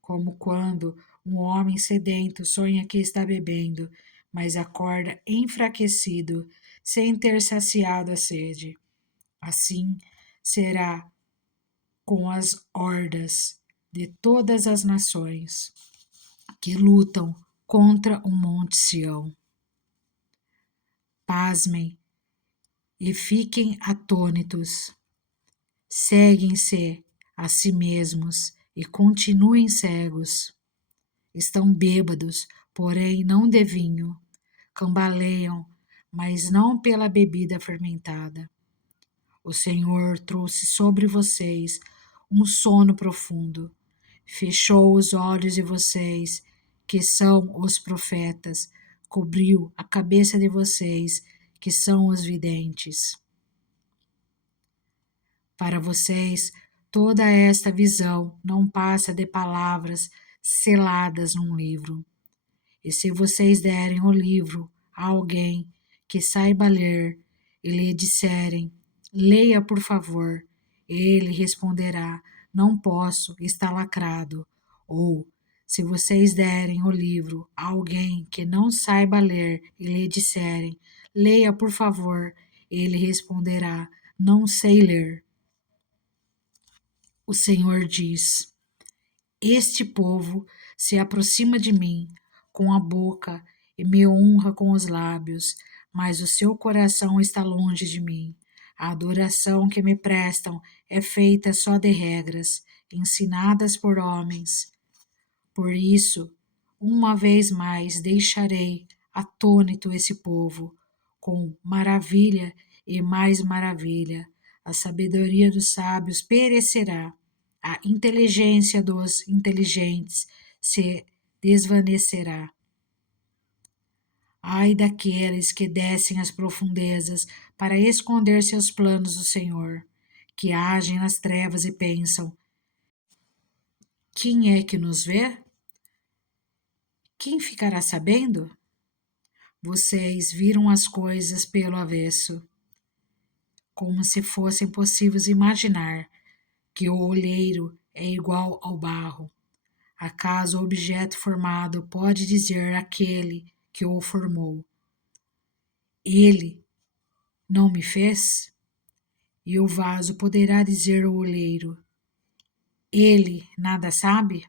como quando um homem sedento sonha que está bebendo, mas acorda enfraquecido, sem ter saciado a sede. Assim será com as hordas de todas as nações que lutam contra o Monte Sião. Pasmem e fiquem atônitos. Seguem-se a si mesmos e continuem cegos. Estão bêbados, porém não de vinho. Cambaleiam, mas não pela bebida fermentada. O Senhor trouxe sobre vocês um sono profundo. Fechou os olhos de vocês, que são os profetas, cobriu a cabeça de vocês, que são os videntes. Para vocês, toda esta visão não passa de palavras seladas num livro. E se vocês derem o livro a alguém que saiba ler e lhe disserem, Leia, por favor. Ele responderá: não posso, está lacrado. Ou, se vocês derem o livro a alguém que não saiba ler e lhe disserem: leia, por favor, ele responderá: não sei ler. O Senhor diz: este povo se aproxima de mim com a boca e me honra com os lábios, mas o seu coração está longe de mim. A adoração que me prestam é feita só de regras, ensinadas por homens. Por isso, uma vez mais deixarei atônito esse povo, com maravilha e mais maravilha. A sabedoria dos sábios perecerá, a inteligência dos inteligentes se desvanecerá. Ai daqueles que descem às profundezas para esconder seus planos do Senhor, que agem nas trevas e pensam: quem é que nos vê? Quem ficará sabendo? Vocês viram as coisas pelo avesso, como se fossem possíveis imaginar que o olheiro é igual ao barro. Acaso o objeto formado pode dizer àquele que o formou: ele não me fez? E o vaso poderá dizer ao olheiro: ele nada sabe?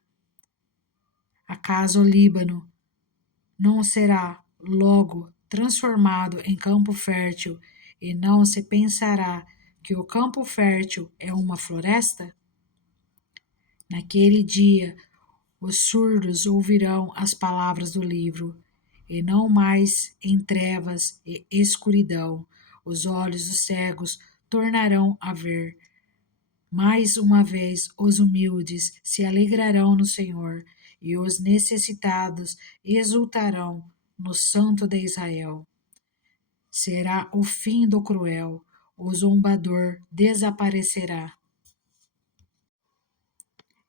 Acaso o Líbano não será logo transformado em campo fértil e não se pensará que o campo fértil é uma floresta? Naquele dia, os surdos ouvirão as palavras do livro, e não mais em trevas e escuridão. Os olhos dos cegos tornarão a ver. Mais uma vez, os humildes se alegrarão no Senhor, e os necessitados exultarão no Santo de Israel. Será o fim do cruel, o zombador desaparecerá,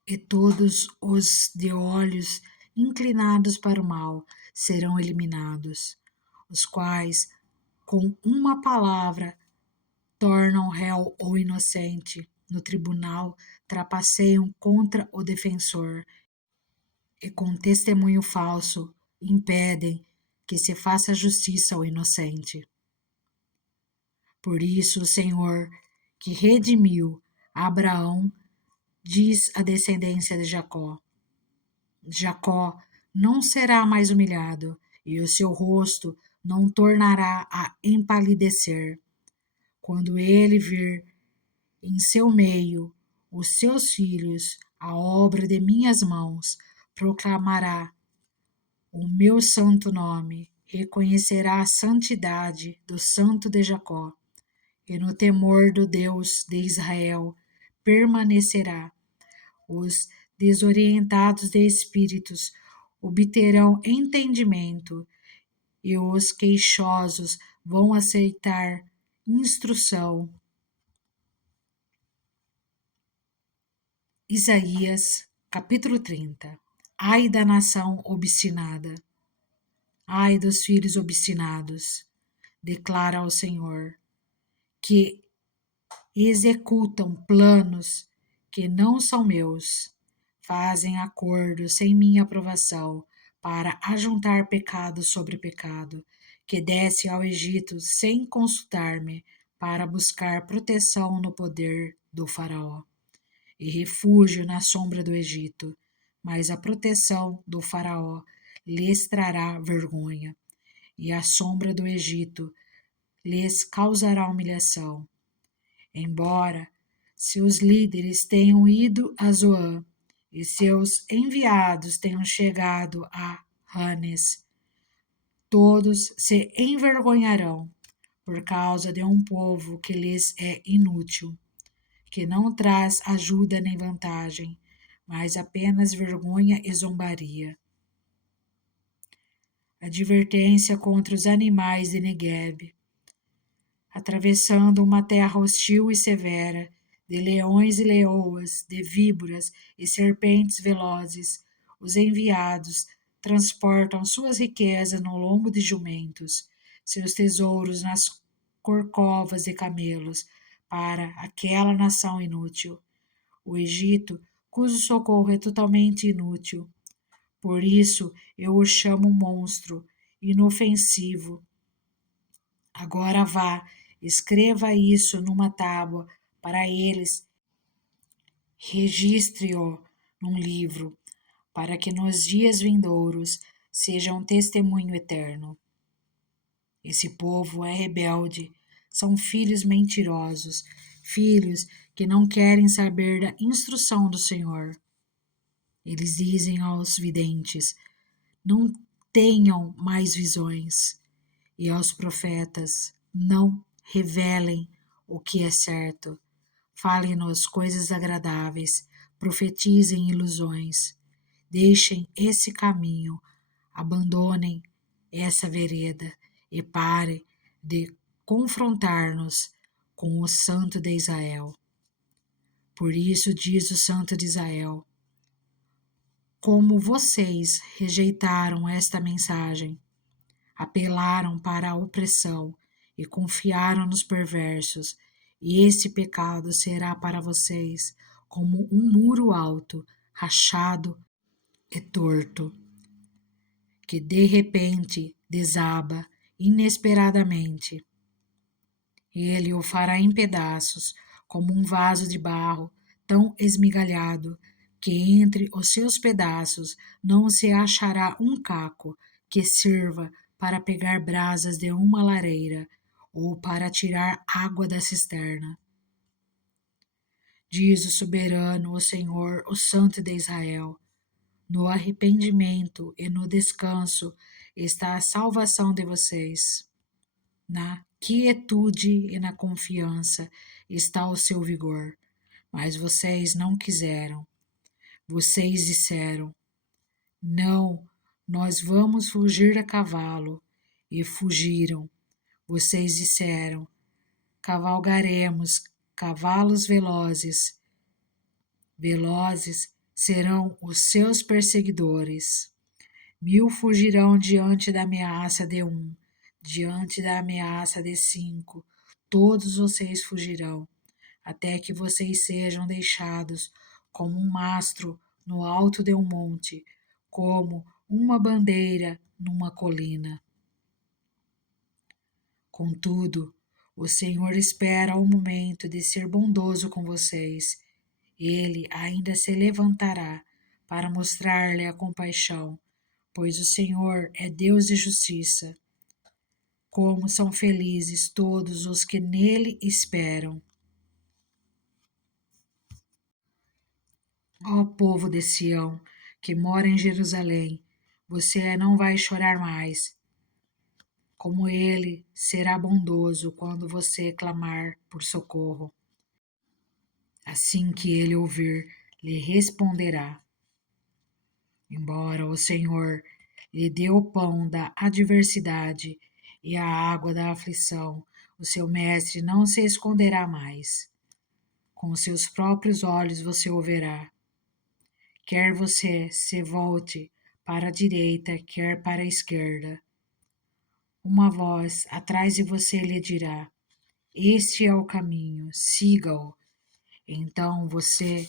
e todos os de olhos inclinados para o mal serão eliminados, os quais, com uma palavra, tornam réu o inocente. No tribunal, trapaceiam contra o defensor e, com testemunho falso, impedem que se faça justiça ao inocente. Por isso, o Senhor, que redimiu Abraão, diz à descendência de Jacó: Jacó não será mais humilhado, e o seu rosto não tornará a empalidecer. Quando ele vir em seu meio os seus filhos, a obra de minhas mãos, proclamará o meu santo nome, reconhecerá a santidade do Santo de Jacó, e no temor do Deus de Israel permanecerá. Os desorientados de espíritos obterão entendimento, e os queixosos vão aceitar instrução. Isaías, capítulo 30. Ai da nação obstinada, ai dos filhos obstinados, declara o Senhor, que executam planos que não são meus, fazem acordos sem minha aprovação para ajuntar pecado sobre pecado, que desce ao Egito sem consultar-me para buscar proteção no poder do faraó e refúgio na sombra do Egito, mas a proteção do faraó lhes trará vergonha, e a sombra do Egito lhes causará humilhação. Embora seus líderes tenham ido a Zoã e seus enviados tenham chegado a Hanes, todos se envergonharão por causa de um povo que lhes é inútil, que não traz ajuda nem vantagem, mas apenas vergonha e zombaria. Advertência contra os animais de Negueb. Atravessando uma terra hostil e severa, de leões e leoas, de víboras e serpentes velozes, os enviados transportam suas riquezas no lombo de jumentos, seus tesouros nas corcovas de camelos, para aquela nação inútil, o Egito, cujo socorro é totalmente inútil. Por isso eu o chamo monstro, inofensivo. Agora vá, escreva isso numa tábua para eles, registre-o num livro, para que nos dias vindouros seja um testemunho eterno. Esse povo é rebelde, são filhos mentirosos, filhos que não querem saber da instrução do Senhor. Eles dizem aos videntes: não tenham mais visões, e aos profetas: não revelem o que é certo. Falem-nos coisas agradáveis, profetizem ilusões. Deixem esse caminho, abandonem essa vereda e parem de confrontar-nos com o Santo de Israel. Por isso diz o Santo de Israel: como vocês rejeitaram esta mensagem, apelaram para a opressão e confiaram nos perversos, e esse pecado será para vocês como um muro alto, rachado e torto, que de repente desaba inesperadamente. Ele o fará em pedaços, como um vaso de barro tão esmigalhado que entre os seus pedaços não se achará um caco que sirva para pegar brasas de uma lareira ou para tirar água da cisterna. Diz o soberano, o Senhor, o Santo de Israel: no arrependimento e no descanso está a salvação de vocês. Na quietude e na confiança está o seu vigor. Mas vocês não quiseram. Vocês disseram: não, nós vamos fugir a cavalo. E fugiram. Vocês disseram: cavalgaremos cavalos velozes. Velozes serão os seus perseguidores. 1000 fugirão diante da ameaça de um, diante da ameaça de 5. Todos vocês fugirão, até que vocês sejam deixados como um mastro no alto de um monte, como uma bandeira numa colina. Contudo, o Senhor espera o momento de ser bondoso com vocês. Ele ainda se levantará para mostrar-lhe a compaixão, pois o Senhor é Deus de justiça. Como são felizes todos os que nele esperam. Ó povo de Sião, que mora em Jerusalém, você não vai chorar mais. Como ele será bondoso quando você clamar por socorro. Assim que ele ouvir, lhe responderá. Embora o Senhor lhe dê o pão da adversidade e a água da aflição, o seu mestre não se esconderá mais. Com seus próprios olhos você o verá. Quer você se volte para a direita, quer para a esquerda. Uma voz atrás de você lhe dirá: este é o caminho, siga-o. Então você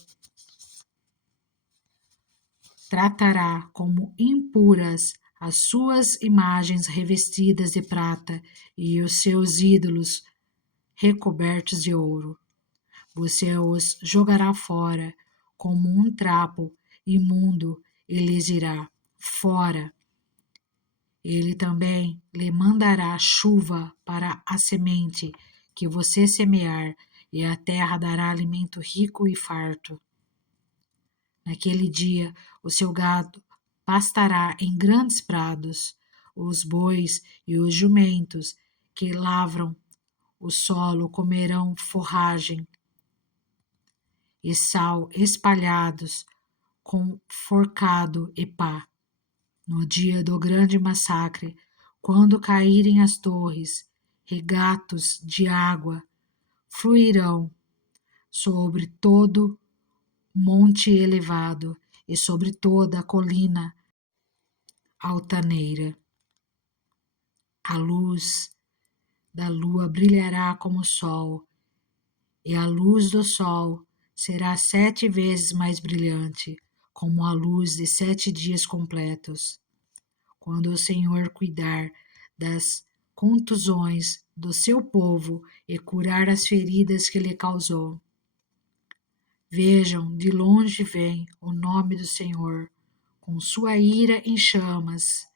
tratará como impuras as suas imagens revestidas de prata e os seus ídolos recobertos de ouro. Você os jogará fora como um trapo imundo e lhes dirá: fora. Ele também lhe mandará chuva para a semente que você semear, e a terra dará alimento rico e farto. Naquele dia, o seu gado pastará em grandes prados, os bois e os jumentos que lavram o solo comerão forragem e sal espalhados com forcado e pá. No dia do grande massacre, quando caírem as torres, regatos de água fluirão sobre todo monte elevado e sobre toda a colina altaneira. A luz da lua brilhará como o sol, e a luz do sol será 7 vezes mais brilhante, como a luz de 7 dias completos. Quando o Senhor cuidar das contusões do seu povo e curar as feridas que lhe causou. Vejam, de longe vem o nome do Senhor, com sua ira em chamas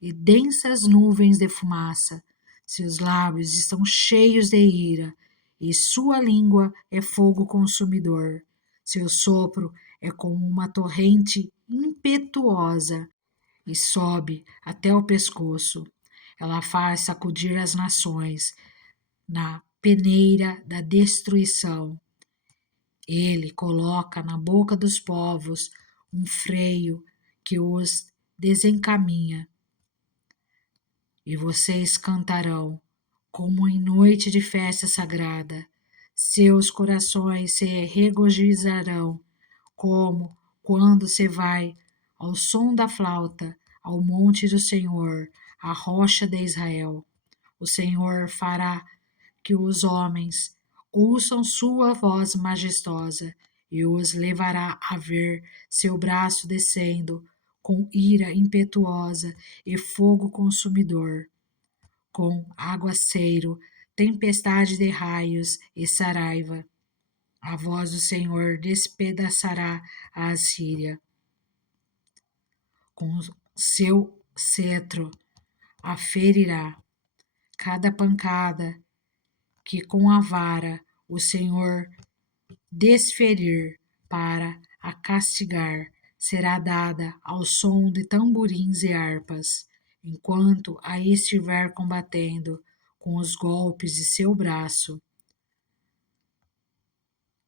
e densas nuvens de fumaça. Seus lábios estão cheios de ira, e sua língua é fogo consumidor. Seu sopro é como uma torrente impetuosa e sobe até o pescoço. Ela faz sacudir as nações na peneira da destruição. Ele coloca na boca dos povos um freio que os desencaminha. E vocês cantarão como em noite de festa sagrada. Seus corações se regozijarão como quando se vai ao som da flauta ao monte do Senhor, a rocha de Israel. O Senhor fará que os homens ouçam sua voz majestosa e os levará a ver seu braço descendo com ira impetuosa e fogo consumidor, com aguaceiro, tempestade de raios e saraiva. A voz do Senhor despedaçará a Assíria. Com seu cetro a ferirá. Cada pancada que com a vara o Senhor desferir para a castigar será dada ao som de tamborins e harpas, enquanto a estiver combatendo com os golpes de seu braço.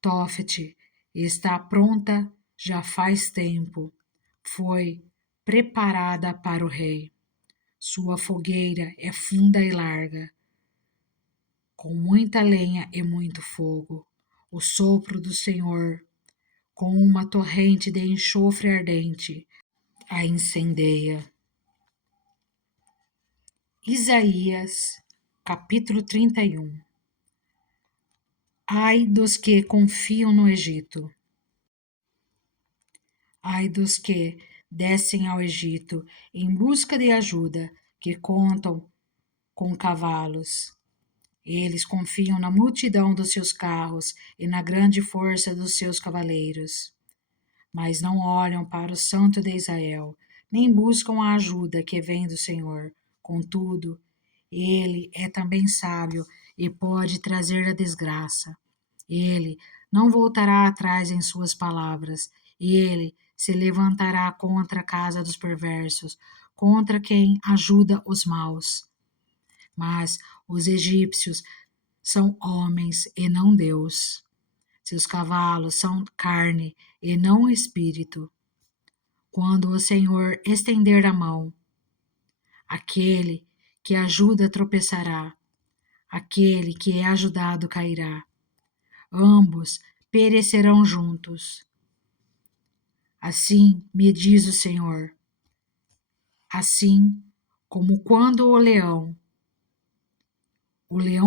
Tofet está pronta já faz tempo, foi preparada para o rei. Sua fogueira é funda e larga, com muita lenha e muito fogo. O sopro do Senhor, com uma torrente de enxofre ardente, a incendeia. Isaías, capítulo 31. Ai dos que confiam no Egito. Ai dos que descem ao Egito em busca de ajuda, que contam com cavalos. Eles confiam na multidão dos seus carros e na grande força dos seus cavaleiros. Mas não olham para o Santo de Israel, nem buscam a ajuda que vem do Senhor. Contudo, ele é também sábio e pode trazer a desgraça. Ele não voltará atrás em suas palavras, e ele se levantará contra a casa dos perversos, contra quem ajuda os maus. Mas os egípcios são homens e não Deus. Seus cavalos são carne e não espírito. Quando o Senhor estender a mão, aquele que ajuda tropeçará, aquele que é ajudado cairá. Ambos perecerão juntos. Assim me diz o Senhor, assim como quando o leão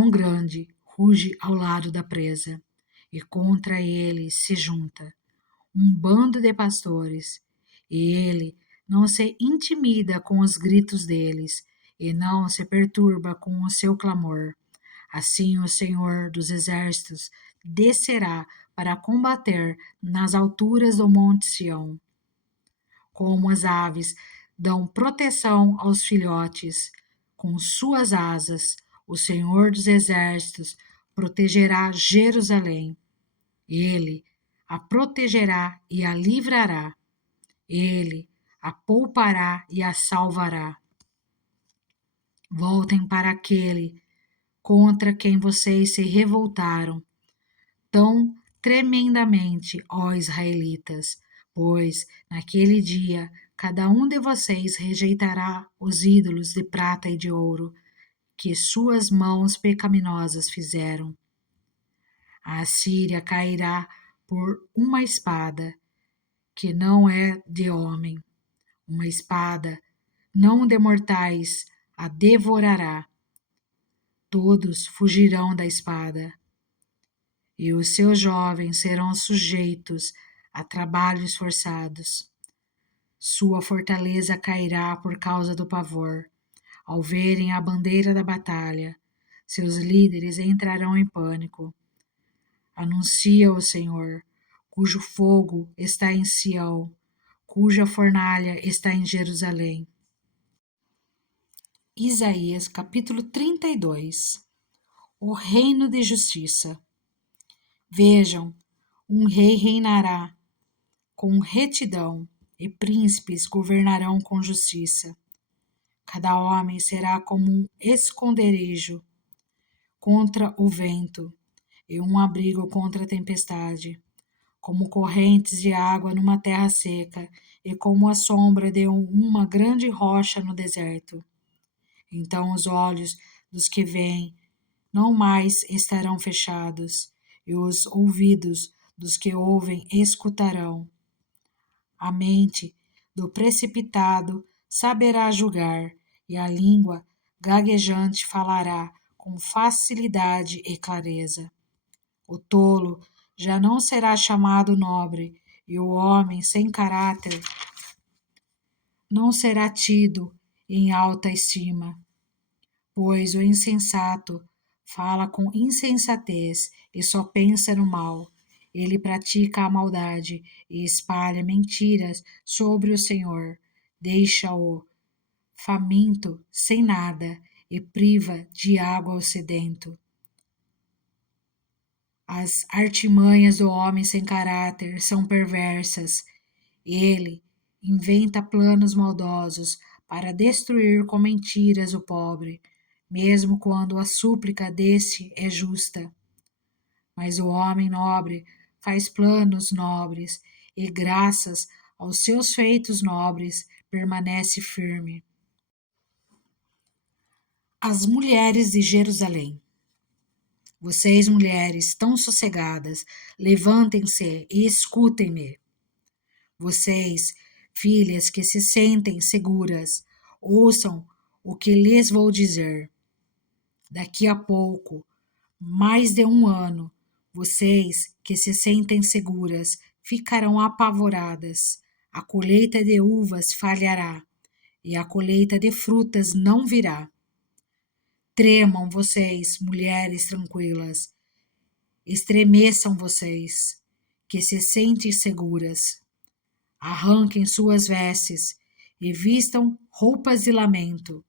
grande, ruge ao lado da presa, e contra ele se junta um bando de pastores, e ele não se intimida com os gritos deles, e não se perturba com o seu clamor. Assim o Senhor dos Exércitos descerá para combater nas alturas do Monte Sião. Como as aves dão proteção aos filhotes, com suas asas, o Senhor dos Exércitos protegerá Jerusalém. Ele a protegerá e a livrará. Ele a poupará e a salvará. Voltem para aquele contra quem vocês se revoltaram tão tremendamente, ó israelitas, pois naquele dia cada um de vocês rejeitará os ídolos de prata e de ouro que suas mãos pecaminosas fizeram. A Assíria cairá por uma espada que não é de homem, uma espada não de mortais a devorará. Todos fugirão da espada. e os seus jovens serão sujeitos a trabalhos forçados. Sua fortaleza cairá por causa do pavor. Ao verem a bandeira da batalha, seus líderes entrarão em pânico. Anuncia o Senhor, cujo fogo está em Sião, cuja fornalha está em Jerusalém. Isaías capítulo 32. O reino de justiça. Vejam, um rei reinará com retidão, e príncipes governarão com justiça. Cada homem será como um esconderijo contra o vento, e um abrigo contra a tempestade, como correntes de água numa terra seca, e como a sombra de uma grande rocha no deserto. Então os olhos dos que veem não mais estarão fechados, e os ouvidos dos que ouvem escutarão. A mente do precipitado saberá julgar, e a língua gaguejante falará com facilidade e clareza. O tolo já não será chamado nobre, e o homem sem caráter não será tido em alta estima, pois o insensato fala com insensatez e só pensa no mal. Ele pratica a maldade e espalha mentiras sobre o Senhor. Deixa-o faminto sem nada e priva de água ao sedento. As artimanhas do homem sem caráter são perversas. Ele inventa planos maldosos para destruir com mentiras o pobre, mesmo quando a súplica deste é justa. Mas o homem nobre faz planos nobres e, graças aos seus feitos nobres, permanece firme. As mulheres de Jerusalém. Vocês, mulheres tão sossegadas, levantem-se e escutem-me. Vocês, filhas que se sentem seguras, ouçam o que lhes vou dizer. Daqui a pouco, mais de um ano, vocês que se sentem seguras ficarão apavoradas. A colheita de uvas falhará e a colheita de frutas não virá. Tremam vocês, mulheres tranquilas, estremeçam vocês, que se sentem seguras. Arranquem suas vestes e vistam roupas de lamento.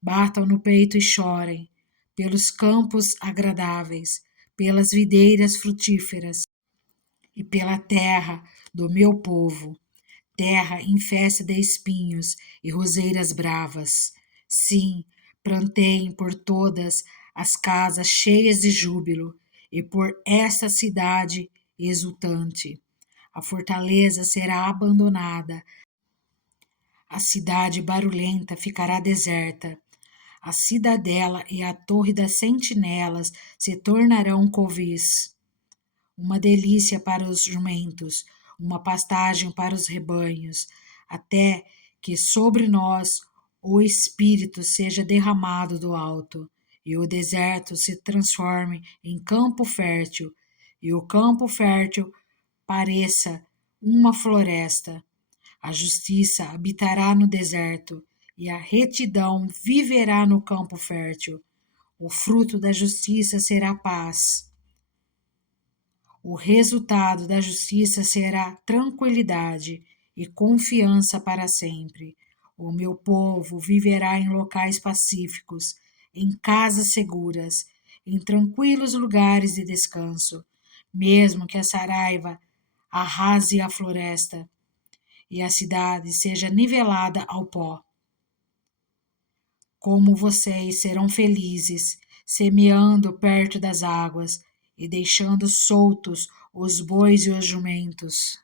Batam no peito e chorem, pelos campos agradáveis, pelas videiras frutíferas e pela terra do meu povo, terra infesta de espinhos e roseiras bravas. Sim, planteiem por todas as casas cheias de júbilo, e por esta cidade exultante. A fortaleza será abandonada, a cidade barulhenta ficará deserta, a cidadela e a torre das sentinelas se tornarão covis. Uma delícia para os jumentos, uma pastagem para os rebanhos, até que sobre nós o Espírito seja derramado do alto, e o deserto se transforme em campo fértil, e o campo fértil pareça uma floresta. A justiça habitará no deserto, e a retidão viverá no campo fértil. O fruto da justiça será paz. O resultado da justiça será tranquilidade e confiança para sempre. O meu povo viverá em locais pacíficos, em casas seguras, em tranquilos lugares de descanso, mesmo que a saraiva arrase a floresta e a cidade seja nivelada ao pó. Como vocês serão felizes, semeando perto das águas e deixando soltos os bois e os jumentos.